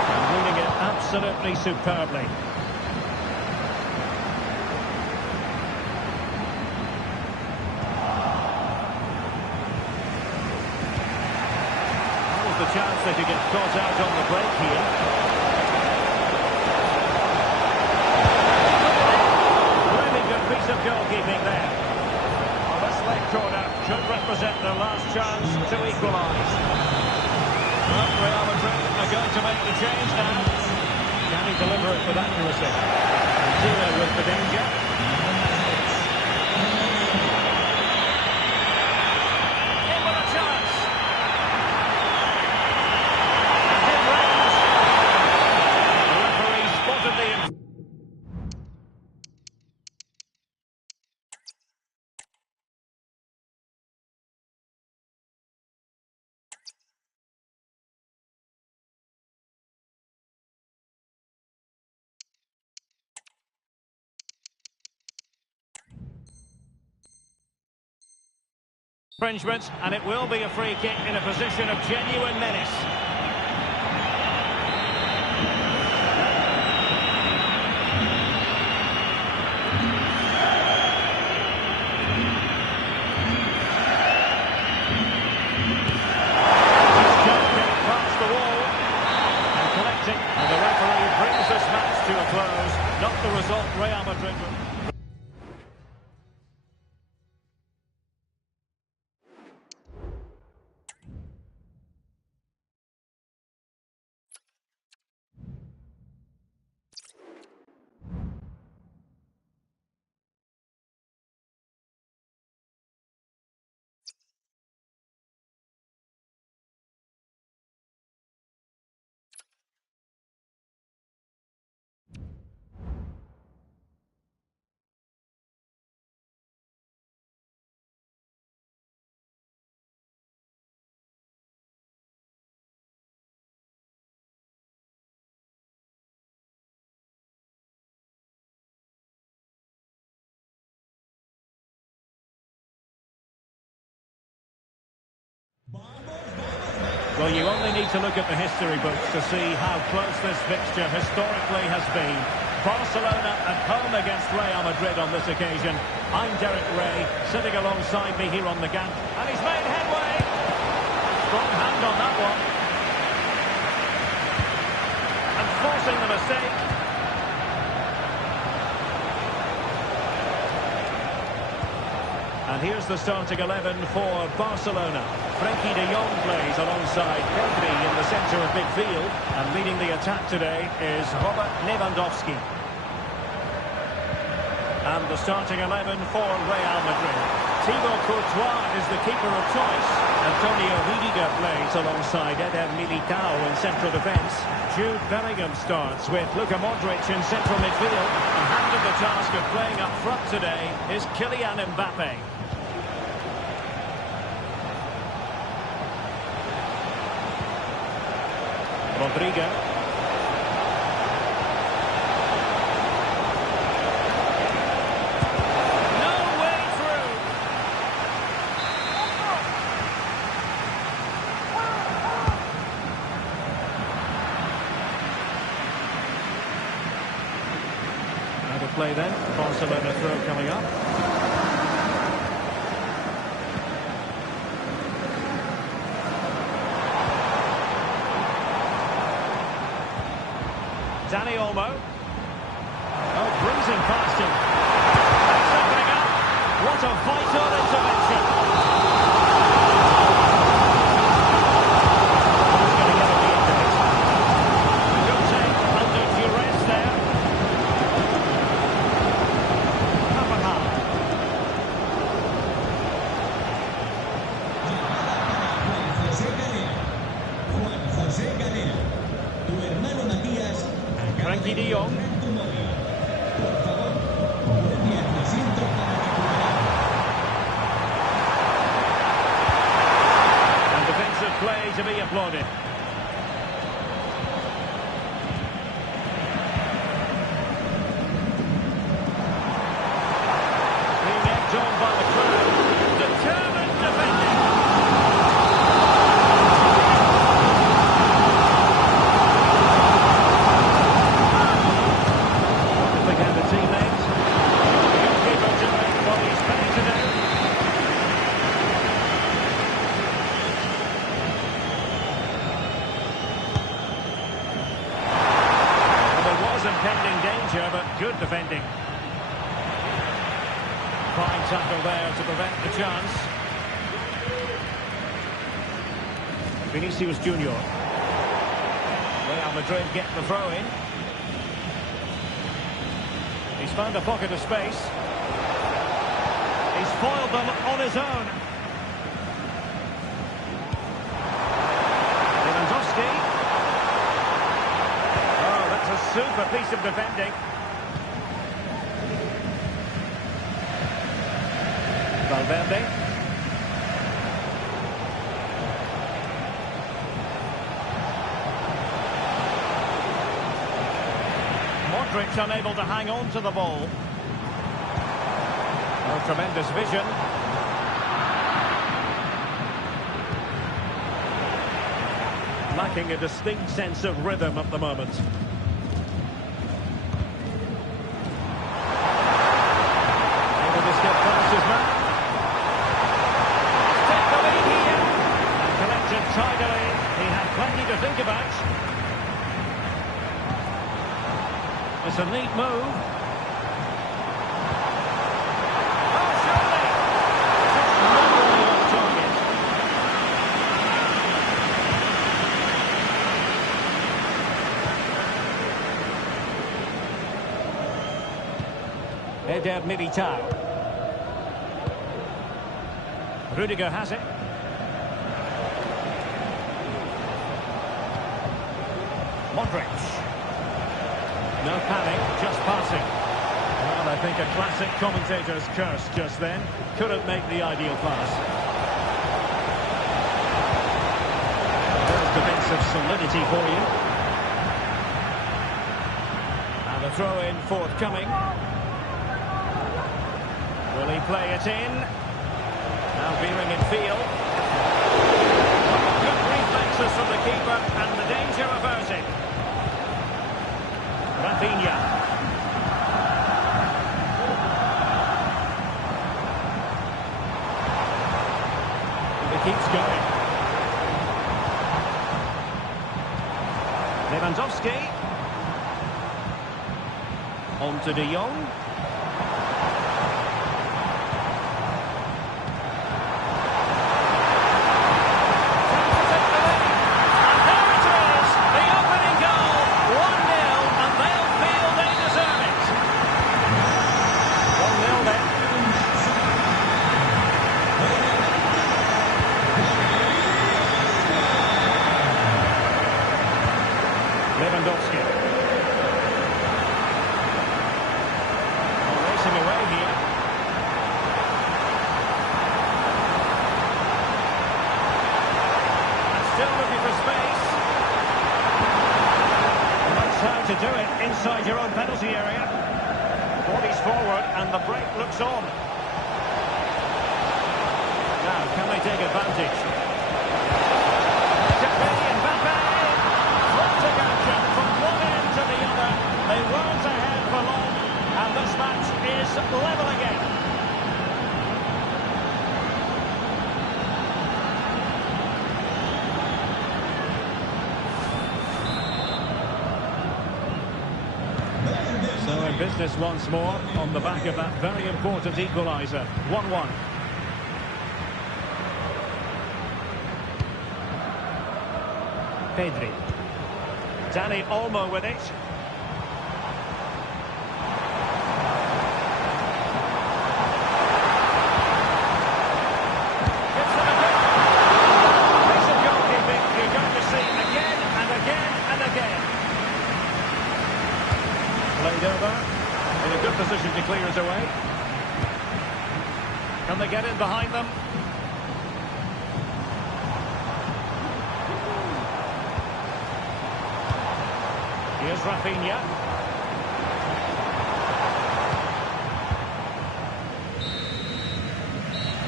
And reading it absolutely superbly. That was the chance they could get caught out on the break here. Piece of goalkeeping there. Well, this late corner could represent their last chance to equalise. Well, Real Madrid are going to make the change now. Can he deliver it with accuracy? Dealer with the danger. In with a chance. And it rains. The referee spotted the... infringement, and it will be a free kick in a position of genuine menace. Just getting past the wall and collecting, and the referee brings this match to a close. Not the result Real Madrid would... Well, you only need to look at the history books to see how close this fixture historically has been. Barcelona at home against Real Madrid on this occasion. I'm Derek Ray, sitting alongside me here on the gap, and he's made headway. Strong hand on that one. And forcing the mistake. And here's the starting 11 for Barcelona. Frenkie de Jong plays alongside Pedri in the centre of midfield. And leading the attack today is Robert Lewandowski. And the starting 11 for Real Madrid. Thibaut Courtois is the keeper of choice. Antonio Rudiger plays alongside Eder Militao in central defence. Jude Bellingham starts with Luka Modric in central midfield. And handed the task of playing up front today is Kylian Mbappe. Rodrigo. No way through. Now to play then. Barcelona throw coming up. pressing. That's opening up. What a vital intervention. Who's going to get at the end of it? Good take under duress there. Carvajal. Juan José Galera. Tu hermano Matías acaba Frankie de de Jong. comprar tu móvil. Por favor, vuelve a tu asiento para recuperar. And defensive play to be applauded. Being egged on by the crowd. Determined defending. Began the teammates. The goalkeeper doing what he's paid to do. Well, there was impending danger, but good defending. Fine tackle there to prevent the chance. Vinicius Junior. Real Madrid get the throw in. He's found a pocket of space. He's foiled them on his own. Lewandowski. Oh, that's a super piece of defending. Valverde. Modric unable to hang on to the ball. Oh, tremendous vision. Lacking a distinct sense of rhythm at the moment. Able to skip past his man. Take the lead here. And collected tidily. He had plenty to think about. It's a neat move. Oh, surely! Just narrowly off target. Eder Militao. Rudiger has it. Modric. No panic, just passing. Well, I think a classic commentator's curse just then. Couldn't make the ideal pass. There's defensive solidity for you. And a throw-in forthcoming. Will he play it in? Now veering in field. Good reflexes from the keeper and the danger averted. Rafinha. It keeps going. Lewandowski. On to De Jong. Lewandowski. Racing away here. And still looking for space. That's how to do it inside your own penalty area. Bodies forward and the break looks on. Now, can they take advantage? Zepe and Mbappe. Frantic action from one end to the other. They weren't ahead for long, and this match is level again. So a business once more on the back of that very important equaliser. 1-1. Pedri. Dani Olmo with it. Gives them a good piece of goalkeeping you're going to see again and again and again. Played over. In a good position to clear it away. Can they get in behind them? Here's Rafinha.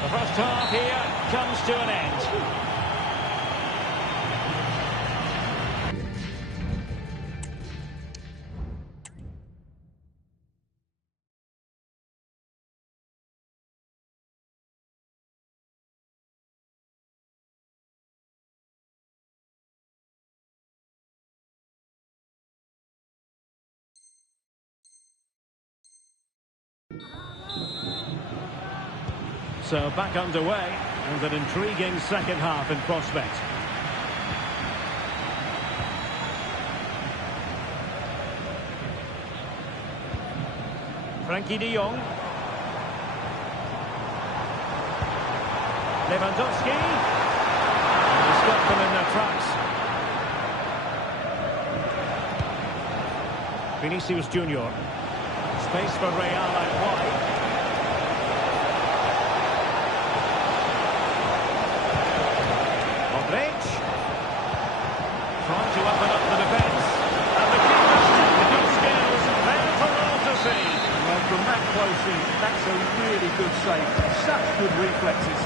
The first half here comes to an end. So back underway, and an intriguing second half in prospect. Frankie de Jong. Lewandowski. And he stopped them in their tracks. Vinicius Junior. Space for Real out wide. Trying to open up the defence. And the keeper's technical skills there for all to see. Well, from that close in, that's a really good save. Such good reflexes.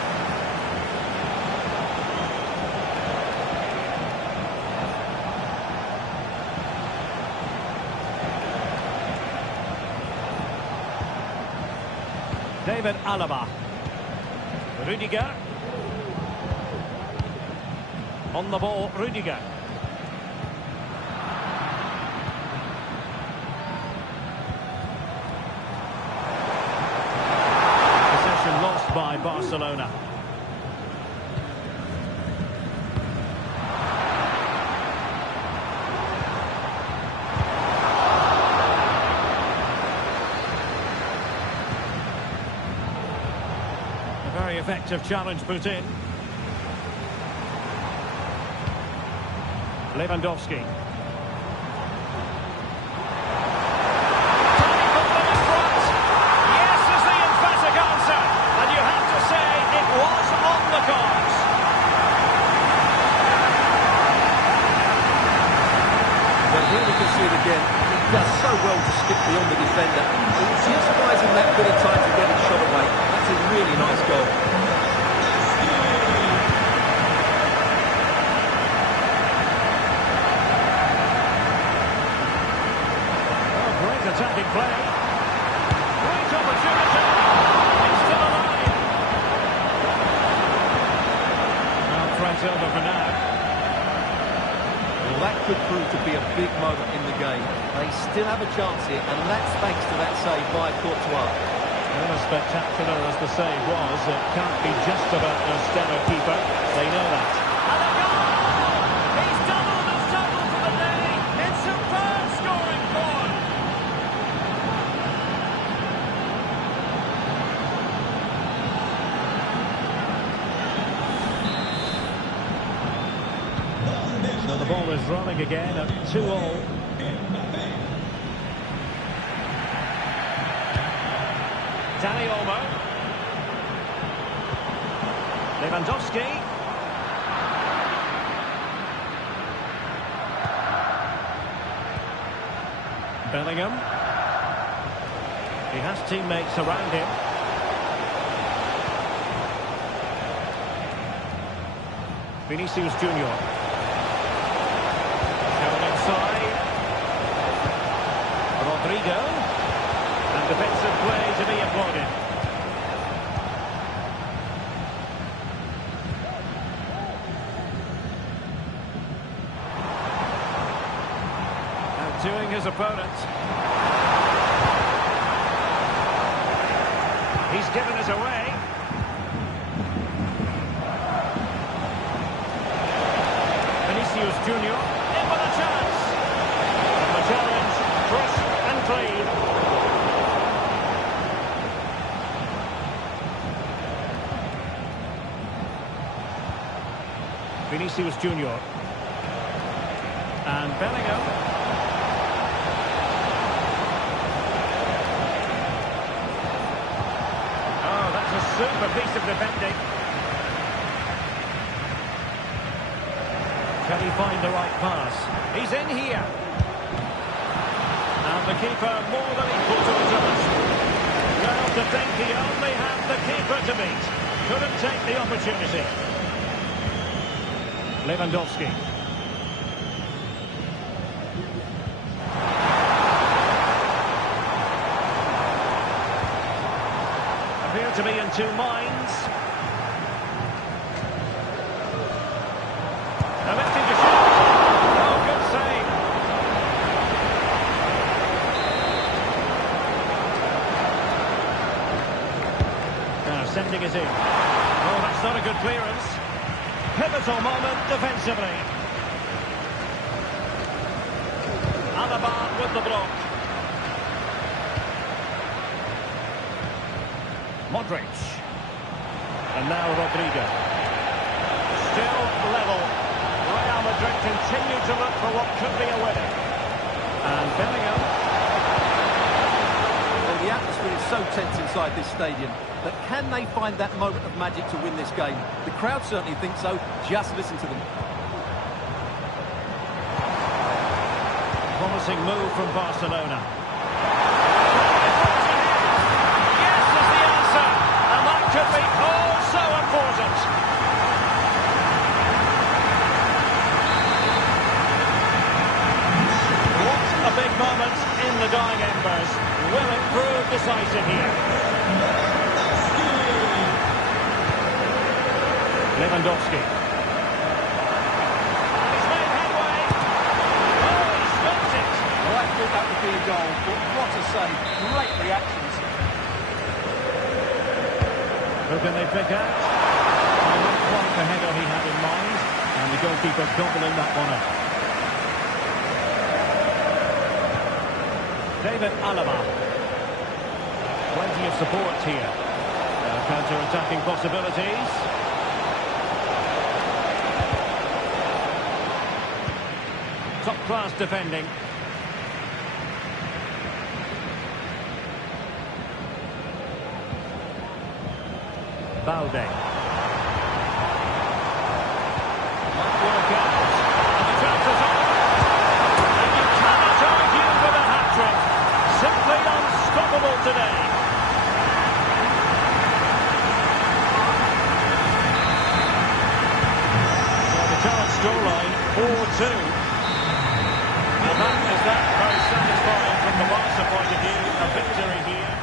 David Alaba. Rudiger. On the ball, Rudiger. Possession lost by Barcelona. A very effective challenge put in. Lewandowski. Yes is the emphatic answer, and you have to say it was on the cards. Well, here we can see it again. He does so well to skip beyond the defender. He's utilising that bit of time to get his shot away. That's a really nice goal. Attacking play. Great opportunity. It's still alive. Well, threat over for now. Well, that could prove to be a big moment in the game. They still have a chance here, and that's thanks to that save by Courtois. Well, as spectacular as the save was, it can't be just about their stellar keeper. They know that. And a goal! He's doubled his total for the day. It's superb scoring form. So the ball is running again at 2-2. Dani Olmo. Lewandowski. Bellingham. He has teammates around him. Vinicius Junior. Shown inside. Rodrigo. And defensive play to be applauded. Outdoing his opponent. He's given it away. Vinicius Junior in with a chance. And the challenge, crisp and clean. Vinicius Junior. And Bellingham. Oh, that's a super piece of defending. Can he find the right pass? He's in here. And the keeper more than equal to the task. Well, to think he only had the keeper to beat. Couldn't take the opportunity. Lewandowski. Appear to be in two minds. And left him to shoot. Oh, good save. Now sending it in. Oh, that's not a good clearance. Pivotal moment defensively. Alaba with the block. Modric. And now Rodrigo. Still level. Real Madrid continue to look for what could be a winner. And Bellingham. Well, the atmosphere is so tense inside this stadium, but can they find that moment of magic to win this game? The crowd certainly think so. Just listen to them. Promising move from Barcelona. Could be oh so important. What a big moment in the dying embers. Will it prove decisive here? Lewandowski. He's made headway. Oh, he stopped it. Well, I thought that would be a goal, but what a save. Great reactions. Who can they pick out? Well, not quite the header he had in mind, and the goalkeeper gobbling that one up. David Alaba. Plenty of support here. Counter-attacking possibilities. Top-class defending. Balde. Might work out. And the chance is on. And you cannot argue with a hat-trick. Simply unstoppable today. So the current scoreline, 4-2. And that is that. Very satisfying from the Barca point of view. A victory here.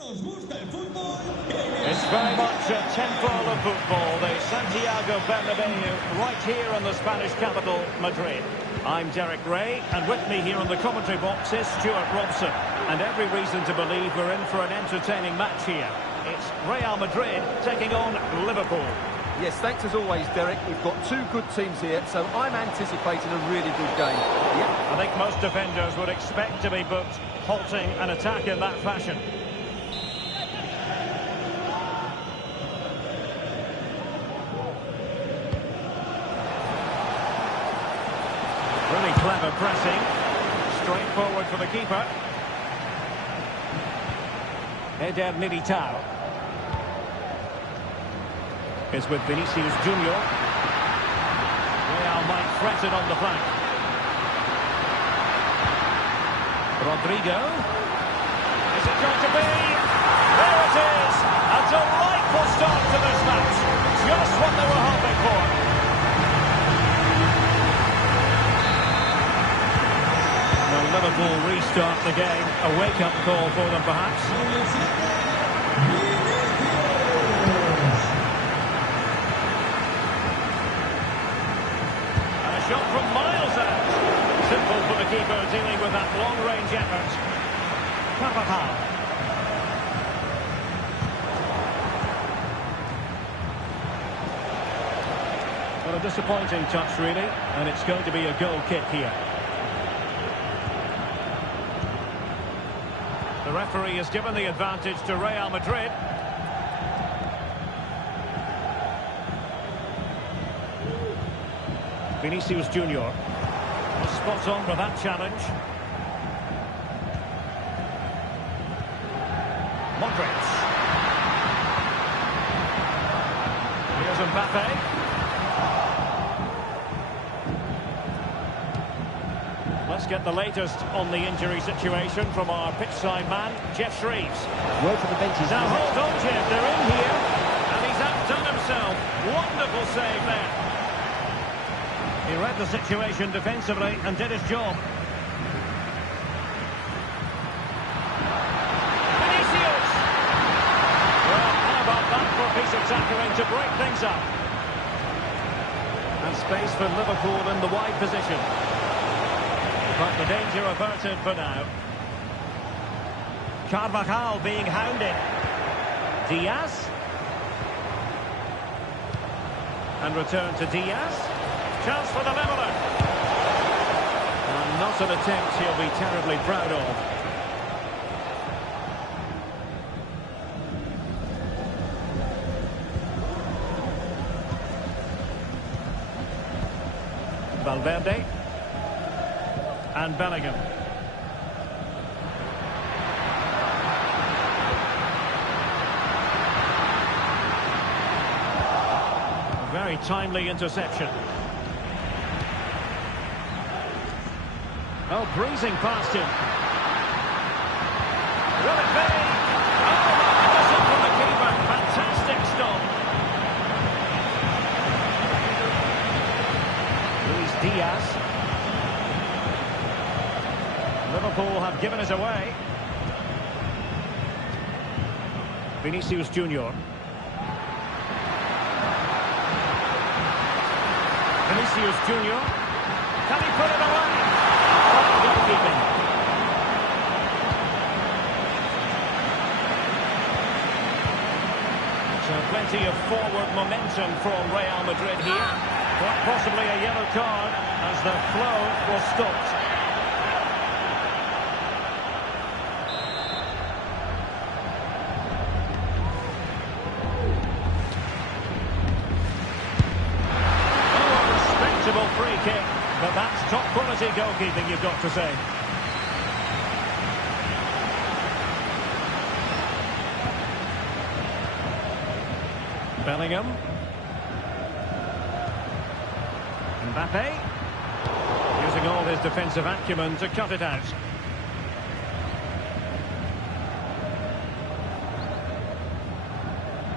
Nos gusta el fútbol. It's very much a temple of football, the Santiago Bernabeu, right here in the Spanish capital, Madrid. I'm Derek Ray, and with me here on the commentary box is Stuart Robson. And every reason to believe we're in for an entertaining match here. It's Real Madrid taking on Liverpool. Yes, thanks as always, Derek. We've got two good teams here, so I'm anticipating a really good game. Yeah. I think most defenders would expect to be booked halting an attack in that fashion. clever pressing. Straight forward for the keeper. Eder Militao is with Vinicius Junior. Real might threaten on the flank. Rodrigo. Is it going to be? There it is! A delightful start to this match. Just what they were hoping for. Now Liverpool restart the game. A wake-up call for them, perhaps. And a shot from miles out. Simple for the keeper dealing with that long-range effort. Carvajal. Well, a disappointing touch, really, and it's going to be a goal kick here. The referee has given the advantage to Real Madrid. Vinicius Junior. Spot on for that challenge. Modric. Here's Mbappe. Let's get the latest on the injury situation from our pitchside man, Jeff Shreves. Word from the benches. Now hold on, Jeff, they're in here, and he's outdone himself. Wonderful save there. He read the situation defensively and did his job. Vinicius! Well, how about that for a piece of tackling to break things up? And space for Liverpool in the wide position. But the danger averted for now. Carvajal being hounded. Diaz. And return to Diaz. Chance for the leveller. And not an attempt he'll be terribly proud of. Valverde. And Bellingham. A very timely interception. Oh, breezing past him. Will it be? Oh, magnificent from the keeper. Fantastic stop. Luis Diaz. Liverpool have given us away. Vinicius Junior. Vinicius Junior. Can he put it away? Goalkeeping. So plenty of forward momentum from Real Madrid here. Quite possibly a yellow card as the flow was stopped. Free kick, but that's top quality goalkeeping, you've got to say. Bellingham. Mbappe. Using all his defensive acumen to cut it out.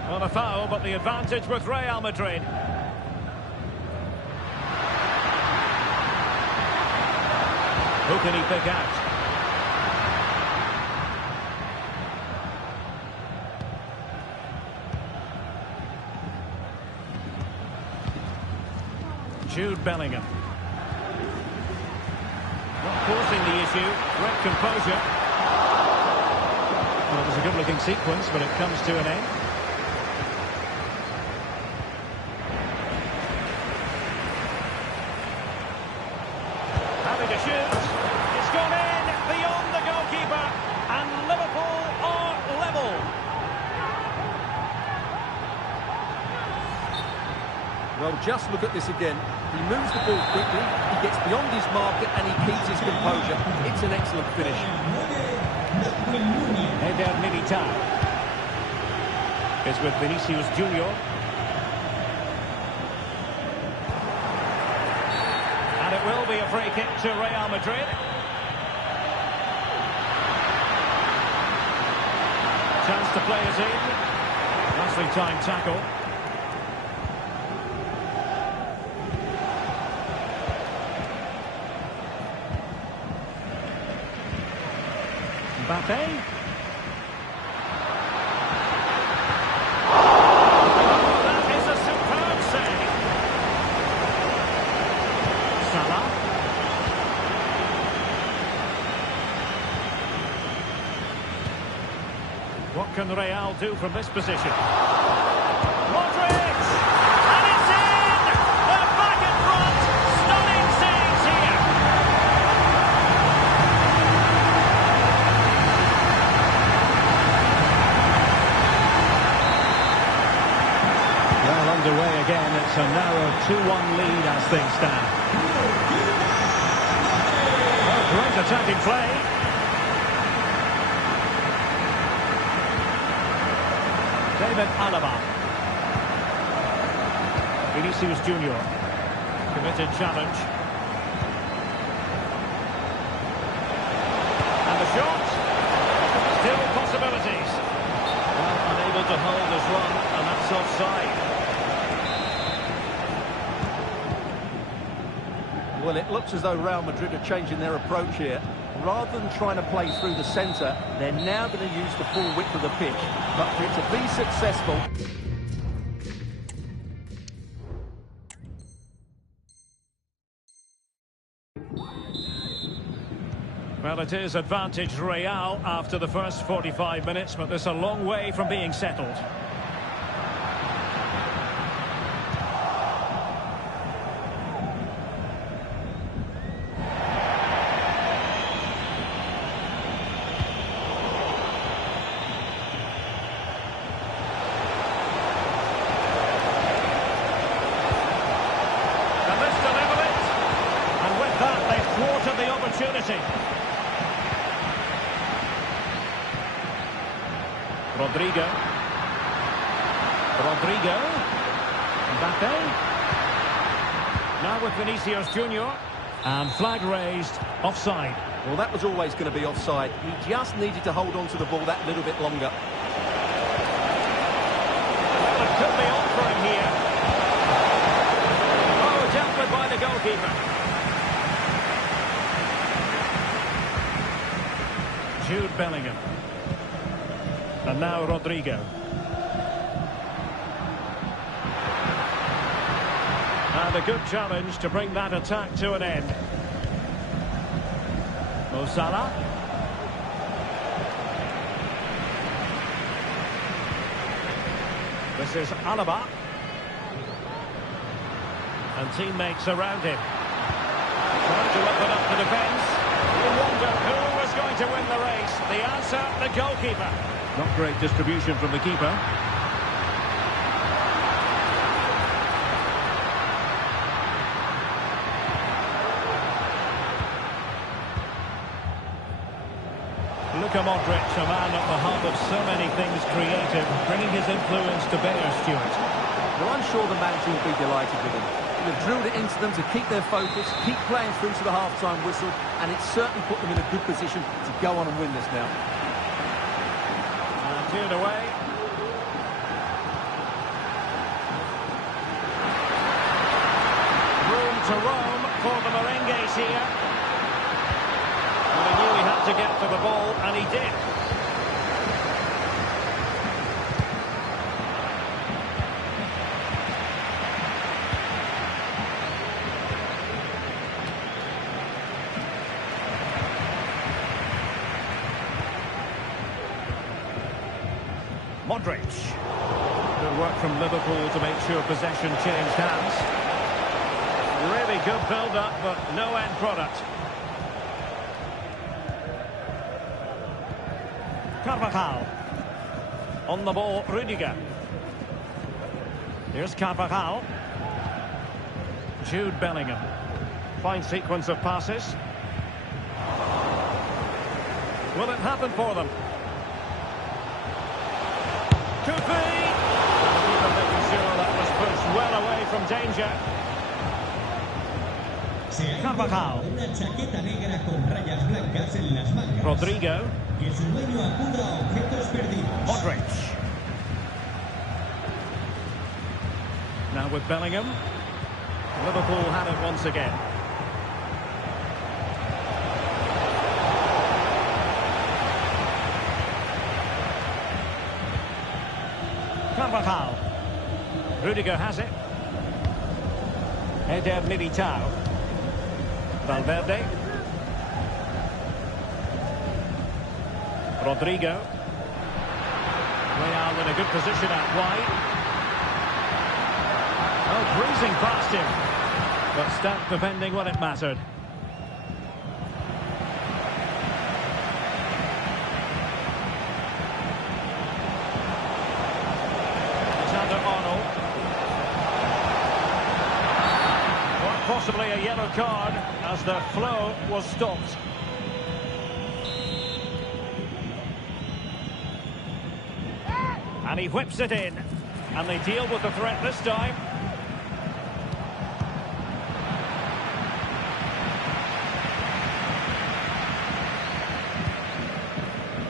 Well, a foul, but the advantage with Real Madrid. Who can he pick out? Jude Bellingham. Not forcing the issue. Great composure. Well, it was a good-looking sequence, but it comes to an end. Happy to shoot. It's gone in beyond the goalkeeper, and Liverpool are level. Well, just look at this again. He moves the ball quickly, he gets beyond his marker, and he keeps his composure. It's an excellent finish. Eder Militao is with Vinicius Junior. And it will be a free kick to Real Madrid. Chance to play it in. Nicely timed tackle. Zepe. Oh, that is a superb save. Salah. What can Real do from this position? Modric! And it's in! They're back in front! Stunning saves here! Well underway again. It's a narrow 2-1 lead as things stand. Oh, great attacking play. David Alaba. Vinicius Junior. Committed challenge. And the shot. Still possibilities. Well, unable to hold his run, and that's offside. Well, it looks as though Real Madrid are changing their approach here. Rather than trying to play through the centre, they're now going to use the full width of the pitch. But for it to be successful... Well, it is advantage Real after the first 45 minutes, but there's a long way from being settled. Rodrigo. Mbappe. Now with Vinicius Junior. And flag raised. Offside. Well, that was always going to be offside. He just needed to hold on to the ball that little bit longer. Well, it could be on for him here. Oh, dealt with by the goalkeeper. Jude Bellingham. And now Rodrigo. And a good challenge to bring that attack to an end. Mo Salah. This is Alaba. And teammates around him. Trying to open up the defence. You wonder who was going to win the race. The answer, the goalkeeper. Not great distribution from the keeper. Luka Modric, a man at the heart of so many things creative, bringing his influence to bear, Stuart. Well, I'm sure the manager will be delighted with him. They've drilled it into them to keep their focus, keep playing through to the half-time whistle, and it's certainly put them in a good position to go on and win this now. Cleared away. Room to roam for the Merengues here. Well, he knew he had to get to the ball, and he did. Modric. Good work from Liverpool to make sure possession changed hands. Really good build-up, but no end product. Carvajal. On the ball, Rudiger. Here's Carvajal. Jude Bellingham. Fine sequence of passes. Will it happen for them? Could be! Even making sure that was pushed well away from danger. Carvajal. Una chaqueta negra con rayas blancas en las mangas. Rodrigo. Que su dueño acuda a objetos perdidos. Modric. Now with Bellingham. Liverpool had it once again. Carvajal. Rudiger has it. Eder Militao. Valverde. Rodrigo. Real in a good position out wide. Oh, breezing past him. But stout defending when it mattered. Arnold. Quite possibly a yellow card as the flow was stopped. And he whips it in. And they deal with the threat this time.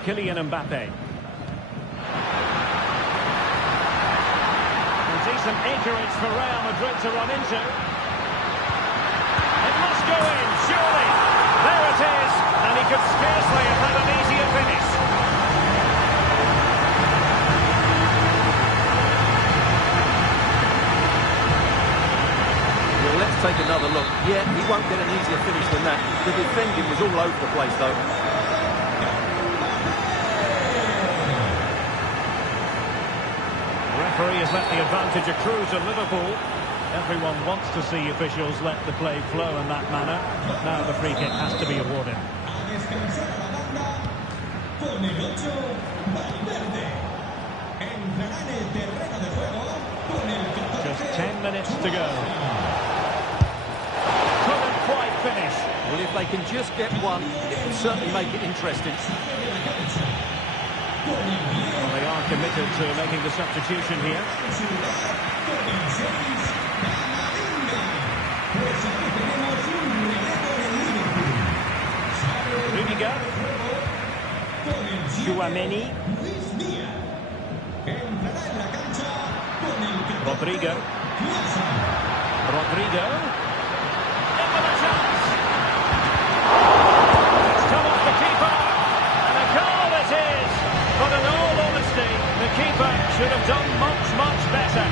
Kylian Mbappe. Decent acreage for Real Madrid to run into. It must go in, surely. There it is, and he could scarcely have had an easier finish. Well, let's take another look. Yeah, he won't get an easier finish than that. The defending was all over the place, though. The referee has let the advantage accrue to Liverpool. Everyone wants to see officials let the play flow in that manner, but now the free kick has to be awarded. A descansar la banda con el 8, Valverde. Entrará en el terreno de juego con el 14. Just 10 minutes to go. Couldn't quite finish. Well, if they can just get one, it will certainly make it interesting. Well, they are committed to making the substitution here. Rudiger. Tchouaméni. Rodrigo. Rodrigo. In with a chance. It's come off the keeper. And a goal it is. But in all honesty, the keeper should have done much, much better.